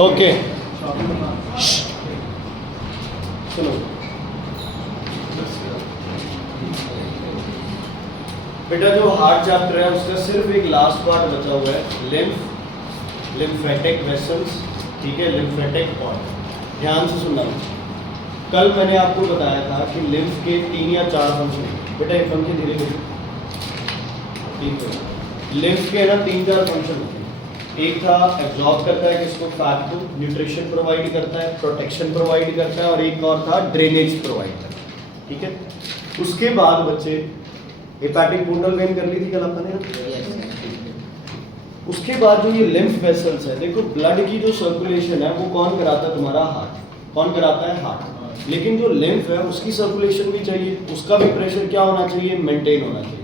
Okay सुनो बेटा, जो हार्ट चैप्टर है उसका सिर्फ एक लास्ट पार्ट बचा हुआ है, लिम्फेटिक वेसल्स, ठीक है, लिम्फेटिक पॉइंट। ध्यान से सुनना। कल मैंने आपको बताया था कि लिम्फ के 3 या 4 फंक्शन। बेटा एक फंक्शन धीरे धीरे, लिम्फ के ना 3-4 फंक्शन होते हैं। एक था एब्जॉर्ब करता है किसको, फैट को, न्यूट्रिशन प्रोवाइड करता है, प्रोटेक्शन प्रोवाइड करता है, और एक और था ड्रेनेज प्रोवाइड करता है, ठीक है। उसके बाद बच्चे हेपेटिक पोर्टल वेन कर ली थी कल अपन ने। उसके बाद जो ये लिम्फ वेसल्स है, देखो ब्लड की जो सर्कुलेशन है वो कौन कराता है, तुम्हारा हार्ट। कौन कराता है, हार्ट। लेकिन जो लिम्फ है उसकी सर्कुलेशन भी चाहिए, उसका भी प्रेशर क्या होना चाहिए, मेंटेन होना चाहिए।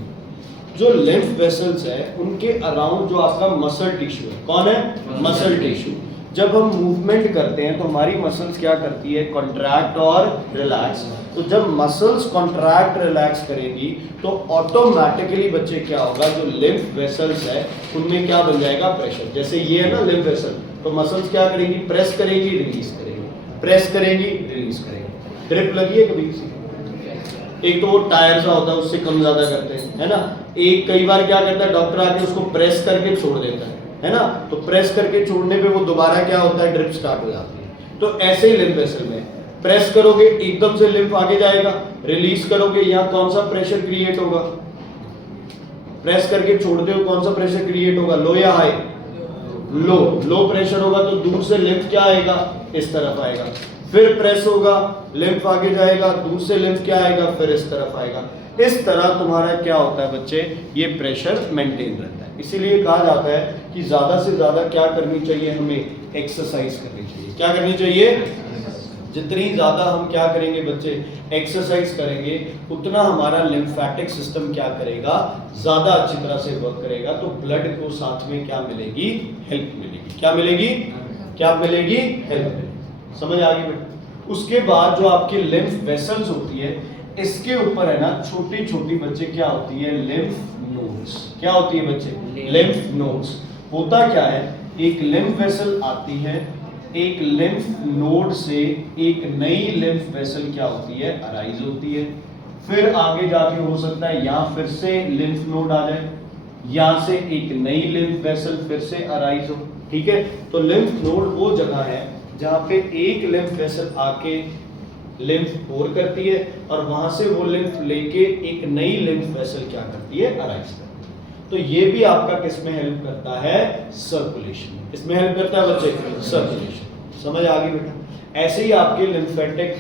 जो लिम्फ वेसल्स है उनके अराउंड जो आपका मसल टिश्यू है, कौन है, मसल टिश्यू। जब हम मूवमेंट करते हैं तो हमारी मसल्स क्या करती है, कॉन्ट्रैक्ट और रिलैक्स। तो जब मसल्स कॉन्ट्रैक्ट रिलैक्स करेंगी तो ऑटोमेटिकली बच्चे क्या होगा, जो लिम्फ वेसल्स है उनमें क्या बन जाएगा, प्रेशर। जैसे ये है ना लिम्फ वेसल, तो मसल्स क्या करेंगी, प्रेस करेंगी, रिलीज करेंगी, प्रेस करेंगी, रिलीज करेंगी। ड्रिप लगी है कभी किसी? एक तो वो टायर सा होता है उससे कम ज्यादा करते हैं, है ना। एक कई बार क्या करता है डॉक्टर आके उसको प्रेस करके छोड़ देता है ना। तो प्रेस करके छोड़ने पे वो दोबारा क्या होता है, ड्रिप स्टार्ट हो जाती है। तो ऐसे ही लिम्फ वेसल में प्रेस करोगे एकदम से लिम्फ आगे जाएगा, रिलीज करोगे यहाँ कौन सा प्रेशर क्रिएट होगा, प्रेस करके छोड़ते हो कौन सा प्रेशर क्रिएट होगा, लो या हाई, लो प्रेशर होगा। तो दूर से लिम्फ क्या आएगा, इस तरफ आएगा, फिर प्रेस होगा, लिम्फ आगे जाएगा, दूर से लिम्फ क्या आएगा, फिर इस तरफ आएगा। इस तरह तुम्हारा क्या होता है बच्चे, ये प्रेशर मेंटेन रहता है। इसीलिए कहा जाता है कि ज्यादा से ज्यादा क्या करनी चाहिए, हमें एक्सरसाइज करनी चाहिए। क्या करनी चाहिए, जितनी ज्यादा हम क्या करेंगे बच्चे, एक्सरसाइज करेंगे, उतना हमारा लिम्फेटिक सिस्टम क्या करेगा, ज्यादा अच्छी तरह से वर्क करेगा। तो ब्लड को साथ में क्या मिलेगी, हेल्प मिलेगी। क्या मिलेगी, क्या मिलेगी, हेल्प मिलेगी। समझ आ गई बेटा। उसके बाद जो आपकी लिम्फ वेसल्स होती है, इसके ऊपर है ना छोटी छोटी बच्चे क्या होती है, लिम्फ नोड्स। क्या होती है बच्चे, लिम्फ नोड्स। होता क्या है, एक लिम्फ वेसल आती है, एक लिम्फ नोड से एक नई लिम्फ वेसल क्या होती है, अराइज होती है। फिर आगे जाके हो सकता है यहाँ फिर से लिम्फ नोड आ जाए, यहाँ से एक नई लिम्फ वेसल फिर से अराइज हो, ठीक है। तो लिम्फ नोड वो जगह है जहाँ पे एक लिम्फ वेसल आके लिम्फ पोर करती है और वहां से वो लिम्फ लेके एक नई लिम्फ वेसल क्या करती है, अराइज करती है। तो ये भी आपका किस में हेल्प करता है, सर्कुलेशन। किसमें हेल्प करता है बच्चे, सर्कुलेशन। समझ आ गई बेटा। ऐसे ही आपके लिम्फेटिक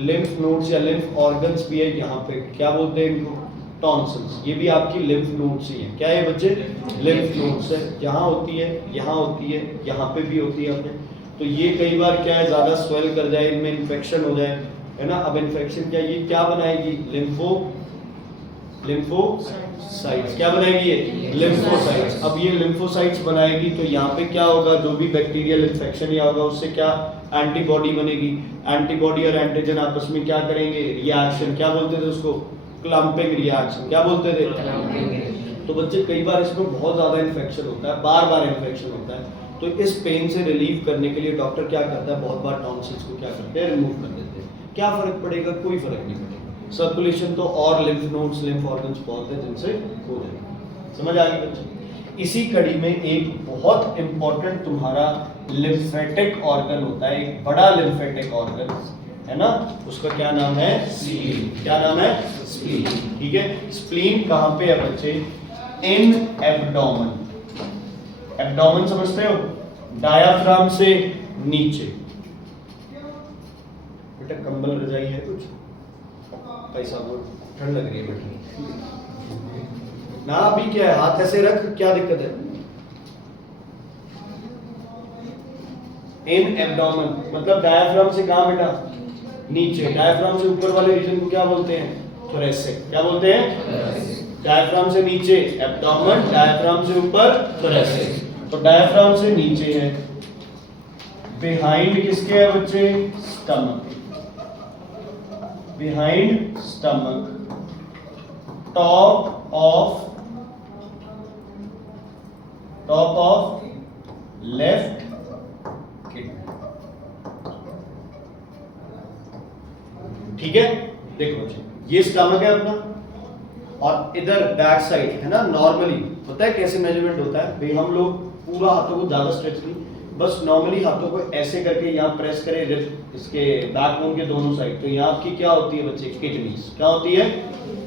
लिम्फ नोड्स या लिम्फ ऑर्गन्स भी है, यहाँ पे क्या बोलते हैं इनको, टॉन्सिल्स। ये भी आपकी लिम्फ नोड्स ही है। क्या है बच्चे, लिम्फ नोड्स है। यहाँ होती है, यहाँ होती है, यहाँ पे भी होती है अपने। तो ये कई बार क्या है, ज्यादा स्वेल कर जाए, इनमें इन्फेक्शन हो जाए, है ना। अब इन्फेक्शन क्या, ये क्या बनाएगी, लिम्फोसाइट्स। क्या बनाएगी ये, लिम्फोसाइट्स। अब ये लिम्फोसाइट्स बनाएगी तो यहाँ पे क्या होगा, जो भी बैक्टीरियल इन्फेक्शन या होगा उससे क्या एंटीबॉडी बनेगी। एंटीबॉडी और एंटीजन आपस में क्या करेंगे, रिएक्शन। क्या बोलते थे उसको, क्लम्पिंग रिएक्शन। क्या बोलते थे, तो बच्चे कई बार इसमें बहुत ज्यादा इन्फेक्शन होता है, बार बार इन्फेक्शन होता है। तो इस पेन से रिलीव करने के लिए डॉक्टर क्या करता है, बहुत बार टॉन्सिल्स को क्या करते हैं, रिमूव कर देते हैं। क्या फर्क पड़ेगा, कोई फर्क नहीं पड़ेगा। सर्कुलेशन तो और लिम्फ नोड्स, लिम्फ ऑर्गन्स बहुत है जिनसे हो जाएगा। समझ आ गई बच्चे। इसी कड़ी में एक बहुत इंपॉर्टेंट तुम्हारा लिम्फेटिक ऑर्गन होता है, एक बड़ा लिम्फेटिक ऑर्गन है ना, उसका क्या नाम है, स्प्लीन। क्या नाम है, स्प्लीन, ठीक है। स्प्लीन कहाँ पे है बच्चे, इन एब्डोमेन। एब्डोमेन समझते हो, डायाफ्राम से नीचे। बेटा कंबल रजाई है कुछ, पैसा को ठंड लग रही है बेटा ना। अभी क्या है, हाथ ऐसे रख, क्या दिक्कत है। इन एब्डोमेन मतलब डायाफ्राम से कहां बेटा, नीचे। डायाफ्राम से ऊपर वाले रीजन को क्या बोलते हैं, थोरेसिक। क्या बोलते हैं, डायाफ्राम से नीचे एब्डोमेन, डायाफ्राम से ऊपर थोरेसिक। तो डायाफ्राम से नीचे है, बिहाइंड किसके है बच्चे, stomach. Behind stomach, top of left kidney. ठीक है, देखो बच्चे, ये स्टमक है अपना, और इधर बैक साइड है ना। नॉर्मली पता है कैसे मेजरमेंट होता है भाई, हम लोग पूरा हाथों को ज्यादा स्ट्रेच नहीं, बस नॉर्मली हाथों को ऐसे करके यहाँ प्रेस करें इसके बैकबोन के दोनों साइड, तो यहाँ आपकी क्या होती है बच्चे, किडनीज। क्या होती है,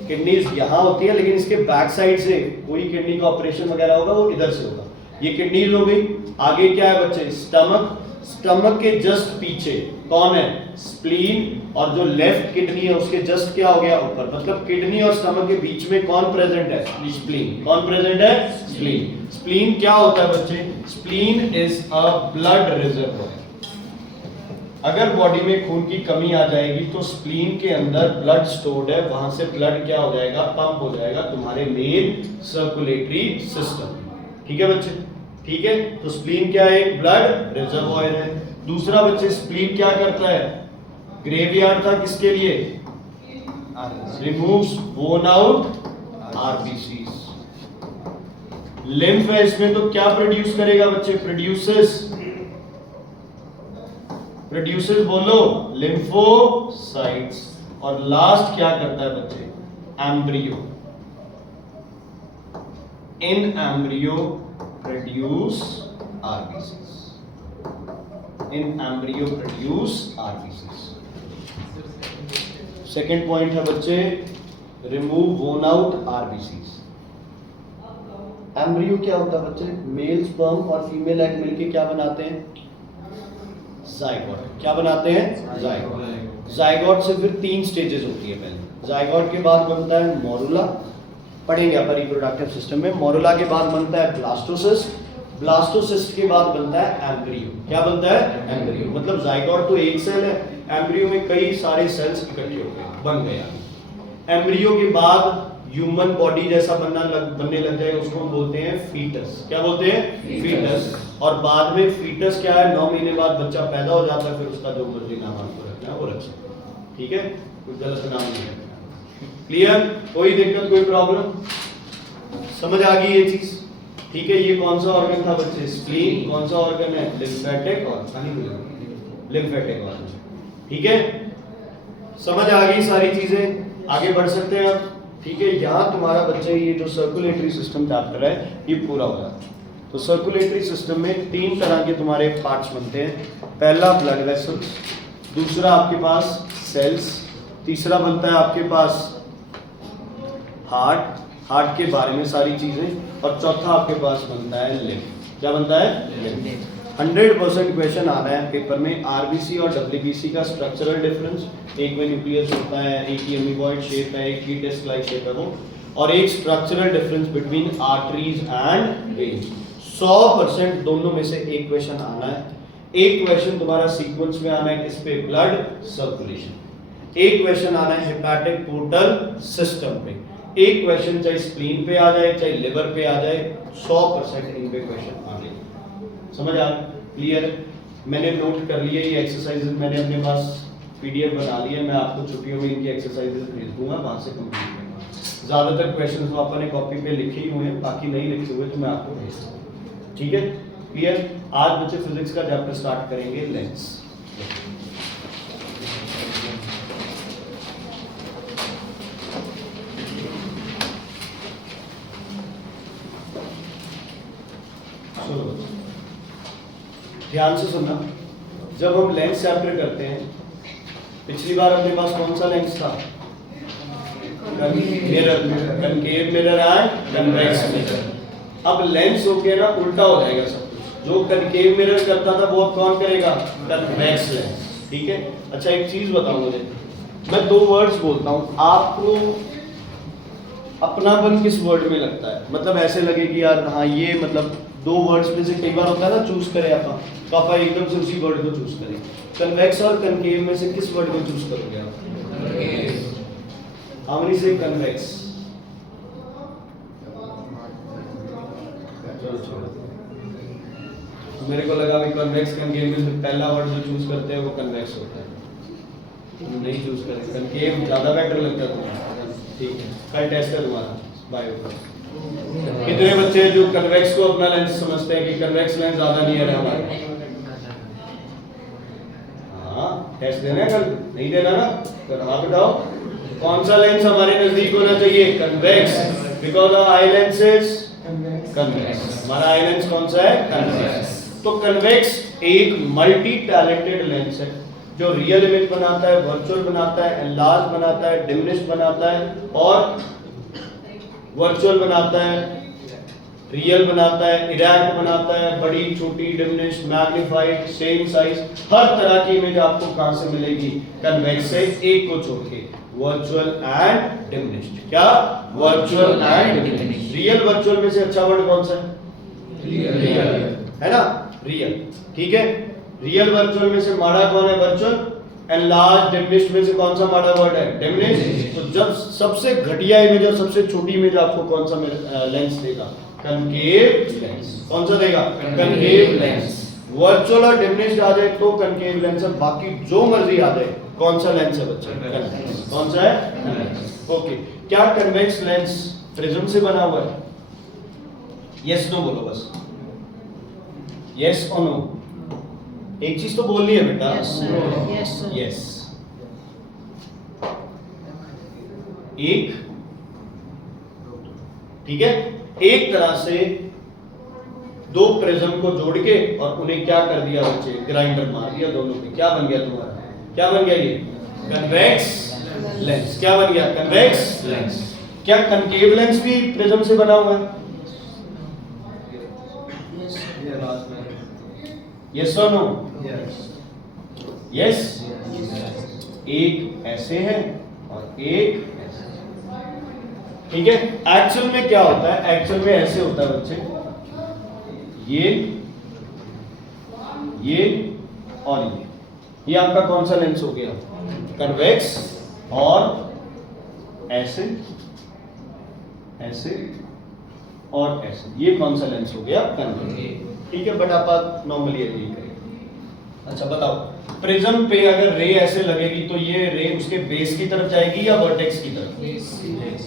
किडनीज यहाँ होती है, लेकिन इसके बैक साइड से कोई किडनी का ऑपरेशन वगैरह होगा वो इधर से होगा। ये किडनीज हो गई। आगे क्या है बच्चे, स्टमक। स्टमक के जस्ट पीछे कौन है, स्प्लीन, और जो लेफ्ट किडनी है उसके जस्ट क्या हो गया, ऊपर। मतलब किडनी और स्टमक के बीच में कौन प्रेजेंट है, स्प्लीन। कौन प्रेजेंट है, स्प्लीन। स्प्लीन क्या होता है बच्चे, spleen is a blood reservoir. अगर बॉडी में खून की कमी आ जाएगी तो स्प्लीन के अंदर ब्लड स्टोर्ड है, वहां से ब्लड क्या हो जाएगा, पंप हो जाएगा तुम्हारे मेन सर्कुलेटरी सिस्टम। ठीक है बच्चे, ठीक है। तो स्प्लीन क्या है, ब्लड रिजर्वोयर है। दूसरा बच्चे, स्प्लीन क्या करता है, ग्रेवयार्ड था किसके लिए, removes bone out RBCs. Lymph है इसमें, तो क्या प्रोड्यूस करेगा बच्चे, प्रोड्यूसेस बोलो, लिम्फोसाइट्स। और लास्ट क्या करता है बच्चे, एम्ब्रियो। इन एम्ब्रियो प्रोड्यूस आरबीसीज। इन embryo produce RBCs. Second point है बच्चे, remove bone out RBCs. Embryo क्या होता है बच्चे, मेल स्पर्म और फीमेल एग मिलके क्या बनाते हैं, जायगोट। क्या बनाते हैं, जायगोट। जायगोट से फिर 3 स्टेजेस होती है। पहले जायगोट के बाद बनता है मोरुला, पढ़ेंगे अपन रिप्रोडक्टिव सिस्टम में। मोरुला के बाद बनता है ब्लास्टोसिस्ट, ब्लास्टोसिस्ट के बाद बनता है एम्ब्रियो। क्या बनता है, एम्ब्रियो। मतलब जायगोट तो एक सेल है, एम्ब्रियो में कई सारे सेल्स इकट्ठे हो गए, बन गया। एम्ब्रियो के बाद ह्यूमन बॉडी जैसा बनने लग जाए, उसको हम बोलते हैं फीटस। क्या बोलते हैं, फीटस। और बाद में फीटस क्या है, 9 महीने बाद बच्चा पैदा हो जाता है, फिर उसका जो मर्जी नाम आपको रखना है वो रख सकते हैं। ठीक है, कुछ गलत नाम नहीं रखना। क्लियर, कोई दिक्कत, कोई प्रॉब्लम, समझ आ गई ये चीज। ठीक है, ये कौन सा ऑर्गन था बच्चे, स्प्लीन। कौन सा ऑर्गन है, लिम्फेटिक और लिम्फेटिक ऑर्गन। ठीक है, समझ आ गई सारी चीजें, आगे बढ़ सकते हैं आप। ठीक है, यहाँ तुम्हारा बच्चे ये जो सर्कुलेटरी सिस्टम चैप्टर है ये पूरा हो जाता है। तो सर्कुलेटरी सिस्टम में 3 तरह के तुम्हारे पार्ट्स बनते हैं। पहला ब्लड वेसल्स, दूसरा आपके पास सेल्स, तीसरा बनता है आपके पास हार्ट के बारे में सारी चीजें, और चौथा आपके पास बनता है लिम्फ। क्या बनता है, लिम्फ। 100% क्वेश्चन आ रहा है पेपर में, आरबीसी और डब्ल्यूबीसी का स्ट्रक्चरल डिफरेंस। एक में न्यूक्लियस होता है, एक ही एमीबॉइड शेप है, एक ही डिस्क लाइक शेप है वो, और एक structural difference between arteries and veins. 100% दोनों में से एक क्वेश्चन आना है। एक क्वेश्चन तुम्हारा सीक्वेंस में आना है किस पे, ब्लड सर्कुलेशन। एक क्वेश्चन आना है हेपेटिक पोर्टल सिस्टम पे। एक क्वेश्चन चाहे स्प्लीन पे आ जाए, चाहे लिवर पे आ जाए, 100% इन पे क्वेश्चन आ जाए। समझ आ, क्लियर। मैंने नोट कर लिए ये एक्सरसाइजेस, मैंने अपने पास पीडीएफ बना लिया, मैं आपको छुट्टियों में इनकी एक्सरसाइजेस भेज दूंगा, वहां से कंप्लीट करना। ज्यादातर क्वेश्चंस तो अपन ने कॉपी पे लिखे ही हुए हैं, बाकी नहीं लिखे हुए तो मैं आपको भेज दूंगा। ठीक है, क्लियर। आज बच्चे फिजिक्स का चैप्टर स्टार्ट करेंगे, लेंस। ध्यान से सुनना, जब हम लेंस चैप्टर करते हैं, पिछली बार अपने पास कौन सा लेंस था, mirror, concave mirror and convex mirror. अब लेंस होके ना उल्टा हो जाएगा सब कुछ। जो कनकेव मिरर करता था वो अब कौन करेगा, कन्वेक्स लेंस। ठीक है, अच्छा एक चीज बताऊं मुझे, मैं 2 वर्ड्स बोलता हूं, आपको अपनापन किस वर्ड में लगता है, मतलब ऐसे लगे कि यार हाँ ये मतलब 2 वर्ड्स में से कई बार होता है ना चूज करें आप, तो आप एकदम से उसी वर्ड को चूज करें। कन्वेक्स और कनकेव में से किस वर्ड को चूज करोगे आप, हाउ मेनी से कन्वेक्स, मेरे को लगा भी कन्वेक्स कनकेव में से पहला वर्ड जो चूज करते हैं वो कन्वेक्स होता है, नहीं चूज करें, कनकेव ज्यादा बेटर लगता है। ठीक है, कल टेस्ट है तुम्हारा बायो का। कितने बच्चे जो कन्वेक्स को अपना लेंस समझते हैं कि कन्वेक्स लेंस ज्यादा नियर है हमारे, हाँ टेस्ट देना है कल, नहीं देना ना? तो आप बताओ कौन सा लेंस हमारे नजदीक होना चाहिए? Convex, because eye lens is convex. हमारा आई लेंस कौन सा है? कन्वेक्स। तो कन्वेक्स एक मल्टी टैलेंटेड लेंस है जो रियल इमेज बनाता है, वर्चुअल बनाता है, एनलार्ज बनाता है, डिमिनिश बनाता है और वर्चुअल बनाता है, रियल बनाता है, इरेक्ट बनाता है, बड़ी, छोटी, डिमिनिश, मैग्नीफाइड, सेम साइज, हर तरह की इमेज आपको कहां से मिलेगी? कन्वेक्स से, एक को छोड़ के, वर्चुअल एंड डिमिनिश्ड। क्या? Virtual and diminished. Real virtual में से अच्छा वर्ड कौन सा है? रियल है ना? रियल, ठीक है। रियल वर्चुअल में से माड़ा कौन है? वर्चुअल। एनलार्ज डिमिनिश्ड में से कौन सा माड़ा वर्ड है? डिमिनिश। तो जब सबसे घटिया इमेज और सबसे छोटी इमेज आपको कौन सा लेंस देगा? Concave lens. कौन सा देगा? Concave lens. वर्चुअल और डिमिनिश्ड आ जाए तो कनकेव लेंस है, बाकी जो मर्जी आ जाए कौन सा लेंस है बच्चे? कन्वेक्स। कौन सा है? कन्वेक्स। ओके, क्या कन्वेक्स लेंस प्रिज्म से बना हुआ है? यस नो बोलो बस, यस और नो। एक चीज तो बोलनी है बेटा। यस। एक, ठीक है, एक तरह से दो प्रिज्म को जोड़ के और उन्हें क्या कर दिया बच्चे? ग्राइंडर मार दिया दोनों पे। क्या बन गया तुम्हारा? क्या बन गया? ये कन्वेक्स लेंस। क्या बन गया? Convex lens. क्या कनकेव लेंस भी प्रिज्म से बना हुआ है? यस और नो? यस। एक ऐसे है और एक ऐसे, ठीक है। एक्चुअल में क्या होता है? एक्चुअल में ऐसे होता है बच्चे, ये और ये आपका कौन सा लेंस हो गया? कन्वेक्स। और ऐसे, ऐसे और ऐसे, ये कौन सा लेंस हो गया? कन्वेक्स, ठीक है। बट आप नॉर्मली यही करेंगे। अच्छा बताओ, प्रिज्म पे अगर रे ऐसे लगेगी तो ये रे उसके बेस की तरफ जाएगी या वर्टेक्स की तरफ? बेस की तरफ,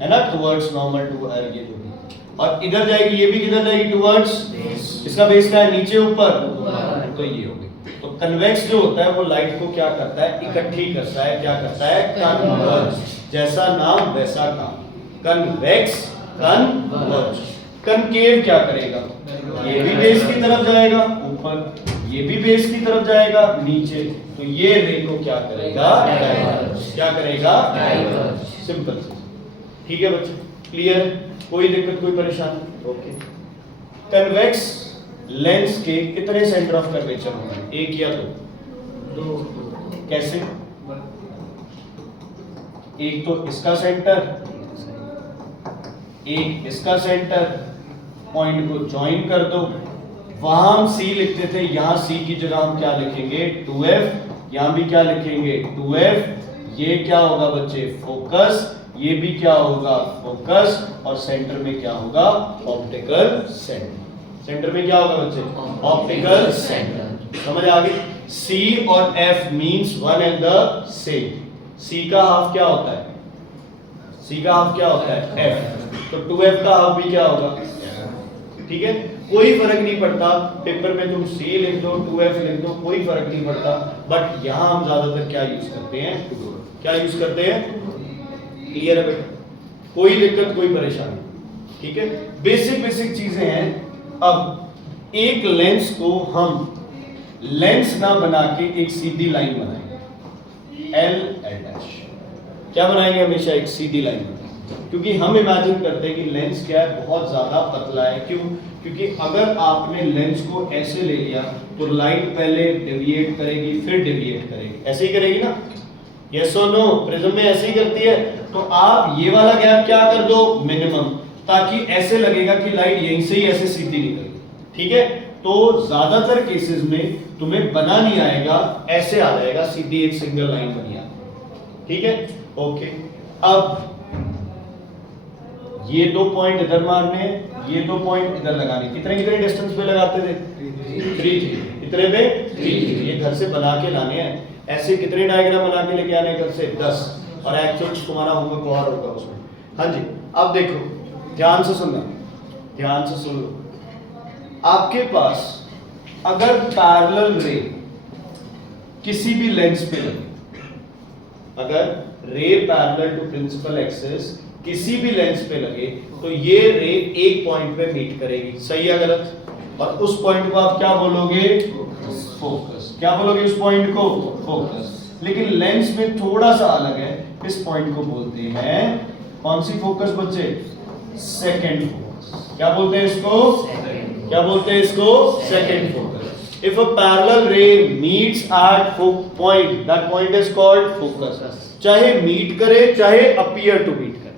है ना? टुवर्ड्स नॉर्मल टू ये जो भी, और इधर जाएगी, ये भी किधर जाएगी? टुवर्ड्स। इसका बेस क्या है? नीचे, ऊपर? तो ये हो गई। तो कन्वेक्स जो होता है वो लाइट को क्या करता है? इकट्ठी करता है। क्या करता है? कन्वर्ज। जैसा नाम वैसा काम। Convex, converge. कनकेव क्या करेगा? ये भी बेस की तरफ जाएगा ऊपर, ये भी बेस की तरफ जाएगा नीचे, तो ये रे को क्या करेगा? डाइवर्ज। क्या करेगा? डाइवर्ज। सिंपल, ठीक है बच्चे, क्लियर है? कोई दिक्कत, कोई परेशानी? ओके। कन्वेक्स लेंस के कितने सेंटर ऑफ कर्वेचर होंगे? एक या दो? कैसे? एक तो इसका सेंटर, एक इसका सेंटर, पॉइंट को ज्वाइन कर दो। वहां हम C लिखते थे, यहां C की जगह हम क्या लिखेंगे? 2F। यहां भी क्या लिखेंगे? 2F। ये क्या होगा बच्चे? फोकस। ये भी क्या होगा? फोकस। और सेंटर में क्या होगा? Optical centre. सेंटर में क्या होगा बच्चे? Optical centre. समझ आ गई? C और F means one and the same. C का हाफ क्या होता है? C का हाफ क्या होता है? F। तो 2F का हाफ भी क्या होगा? ठीक है, कोई फर्क नहीं पड़ता, पेपर में तुम C लिख दो, 2F लिख दो, कोई फर्क नहीं पड़ता। बट यहां हम ज्यादातर क्या यूज करते हैं? क्या यूज करते हैं? क्लियर है बेटा? कोई दिक्कत, कोई परेशानी? ठीक है, बेसिक चीजें हैं। अब एक लेंस को हम लेंस ना बना के एक सीधी लाइन बनाएंगे, L'। क्या बनाएंगे? हमेशा एक सीधी लाइन बनाएंगे, क्योंकि हम इमेजिन करते हैं कि लेंस क्या है? बहुत ज्यादा पतला है। क्यों? क्योंकि अगर आपने लेंस को ऐसे ले लिया तो लाइट पहले डेविएट करेगी, फिर डेविएट करेगी, ऐसे ही करेगी ना? यस और नो? प्रिज्म में ऐसे ही करती है। तो आप ये वाला गैप क्या कर दो? मिनिमम, ताकि ऐसे लगेगा कि लाइट यहीं से ही ऐसे सीधी निकलेगी। ठीक है, तो ज्यादातर केसेस में तुम्हें बना नहीं आएगा, ऐसे आ जाएगा, सीधी एक सिंगल लाइन बनी आएगी। ठीक है, ओके। अब ये दो पॉइंट इधर मारने हैं, ये दो पॉइंट इधर लगाने। कितने कितने डिस्टेंस पे लगाते थे? 3। इतने पे 3। ये घर से बना के लाने हैं। ऐसे कितने डायग्राम बना के लेके आने घर से? 10। और एक्चुअल तुम्हारा होमवर्क और होगा उसमें। हाँ जी, अब देखो, ध्यान से सुनना, ध्यान से सुन लो। आपके पास अगर पैरेलल रे किसी भी लेंस पे लगे, अगर ray parallel to principal axis किसी भी लेंस पे लगे तो ये रे एक पॉइंट पे मीट करेगी, सही या गलत? और उस पॉइंट को आप क्या बोलोगे? फोकस। क्या बोलोगे उस पॉइंट को? फोकस। लेकिन लेंस में थोड़ा सा अलग है, इस पॉइंट को बोलते हैं कौन सी फोकस बच्चे? Second focus. क्या बोलते हैं इसको? क्या बोलते हैं इसको? Second focus. If a parallel ray meets at point, that point is called focus. चाहे मीट करे चाहे अपीयर टू मीट करे,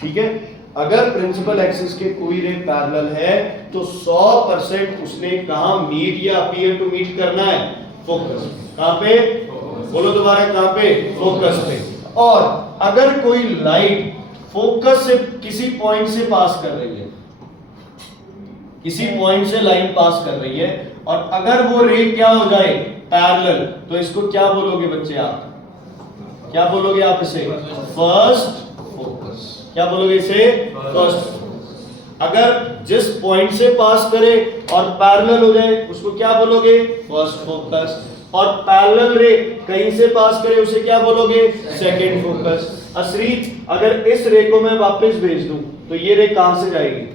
ठीक है? अगर प्रिंसिपल एक्सिस के कोई रे पैरेलल है तो 100% उसने कहां मीट या अपीयर टू मीट करना है? फोकस। कहां पे? बोलो दोबारा, कहां पे? फोकस पे। और अगर कोई लाइट फोकस से किसी पॉइंट से पास कर रही है, किसी पॉइंट से लाइन पास कर रही है, और अगर वो रे क्या हो जाए? पैरेलल, तो इसको क्या बोलोगे बच्चे आप? क्या बोलोगे आप इसे? First focus. क्या बोलोगे इसे? फर्स्ट। अगर जिस पॉइंट से पास करे और पैरेलल हो जाए उसको क्या बोलोगे? First focus. और पैरेलल रे कहीं से पास करे उसे क्या बोलोगे? Second focus. अश्रीत, अगर इस रे को मैं वापस भेज दूं तो ये रे कहां से जाएगी?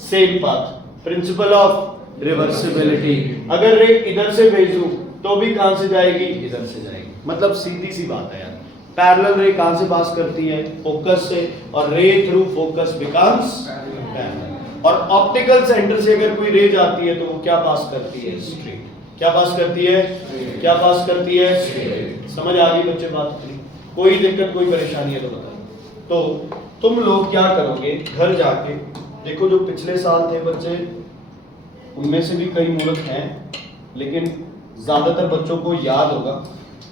Same path, principle of reversibility. अगर रे इधर से भेजूं तो भी कहां से जाएगी? इधर से जाएगी। मतलब सीधी सी बात है यार, पैरेलल रे कहां से पास करती है? फोकस से, और रे थ्रू फोकस बिकम्स पैरेलल। और ऑप्टिकल सेंटर से अगर कोई रे जाती है तो वो क्या पास करती है? स्ट्रेट। क्या पास करती है? क्या पास करती है? स्ट्रेट। समझ आ गई बच्चे बात अपनी? कोई दिक्कत कोई परेशानी है तो बताओ। तो तुम लोग क्या करोगे घर जाके? देखो जो पिछले साल थे बच्चे उनमें से भी कई मूर्ख हैं, लेकिन ज्यादातर बच्चों को याद होगा